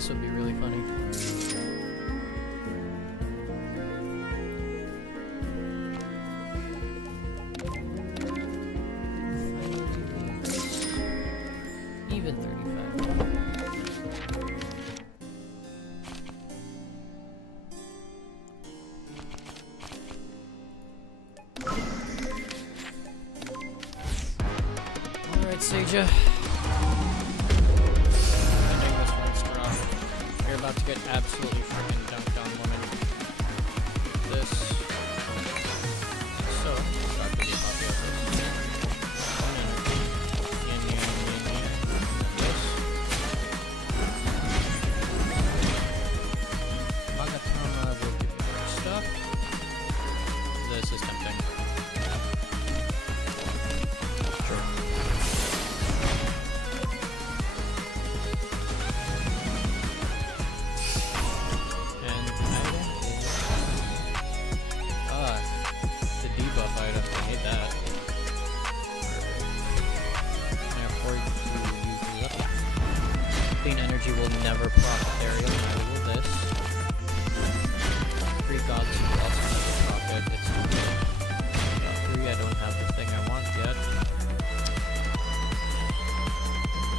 This would be really funny. Even 35. Alright, Seja. You're about to get absolutely freaking dunked on, woman. This. So, start with the copy of this. This. Magatama will give you great stuff. This is tempting. Sure. Energy will never proc Aerial, neither will this. Three gods will also never proc it. It's three, I don't have the thing I want yet.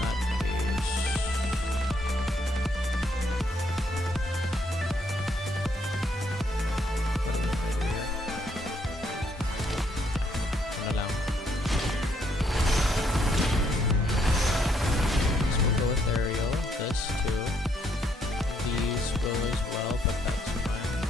Not these. What am I doing here? Ano lang. So we'll go with Aerial. This too. These will as well, but that's fine.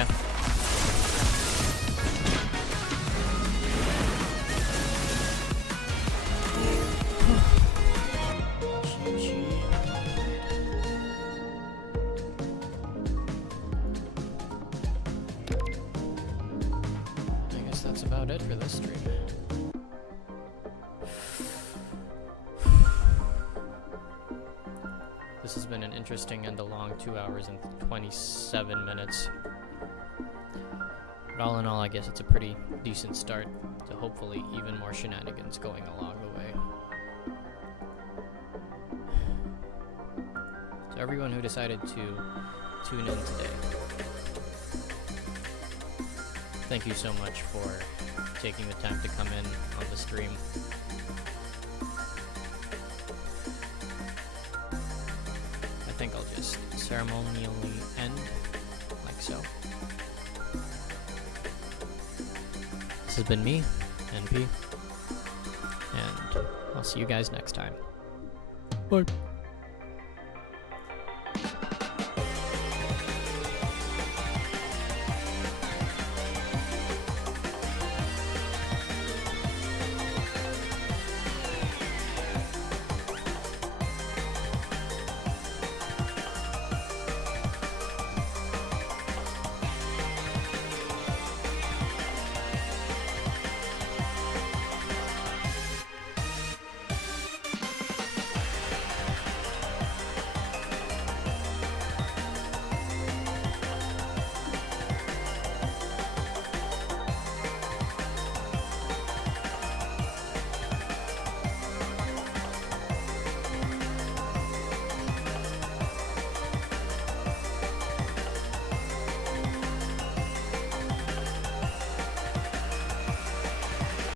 Yeah. I guess that's about it for this stream. This has been an interesting and a long 2 hours and 27 minutes. But all in all, I guess it's a pretty decent start to hopefully even more shenanigans going along the way. So everyone who decided to tune in today, thank you so much for taking the time to come in on the stream. I think I'll just ceremonially end like so. This has been me, NP, and I'll see you guys next time. Bye.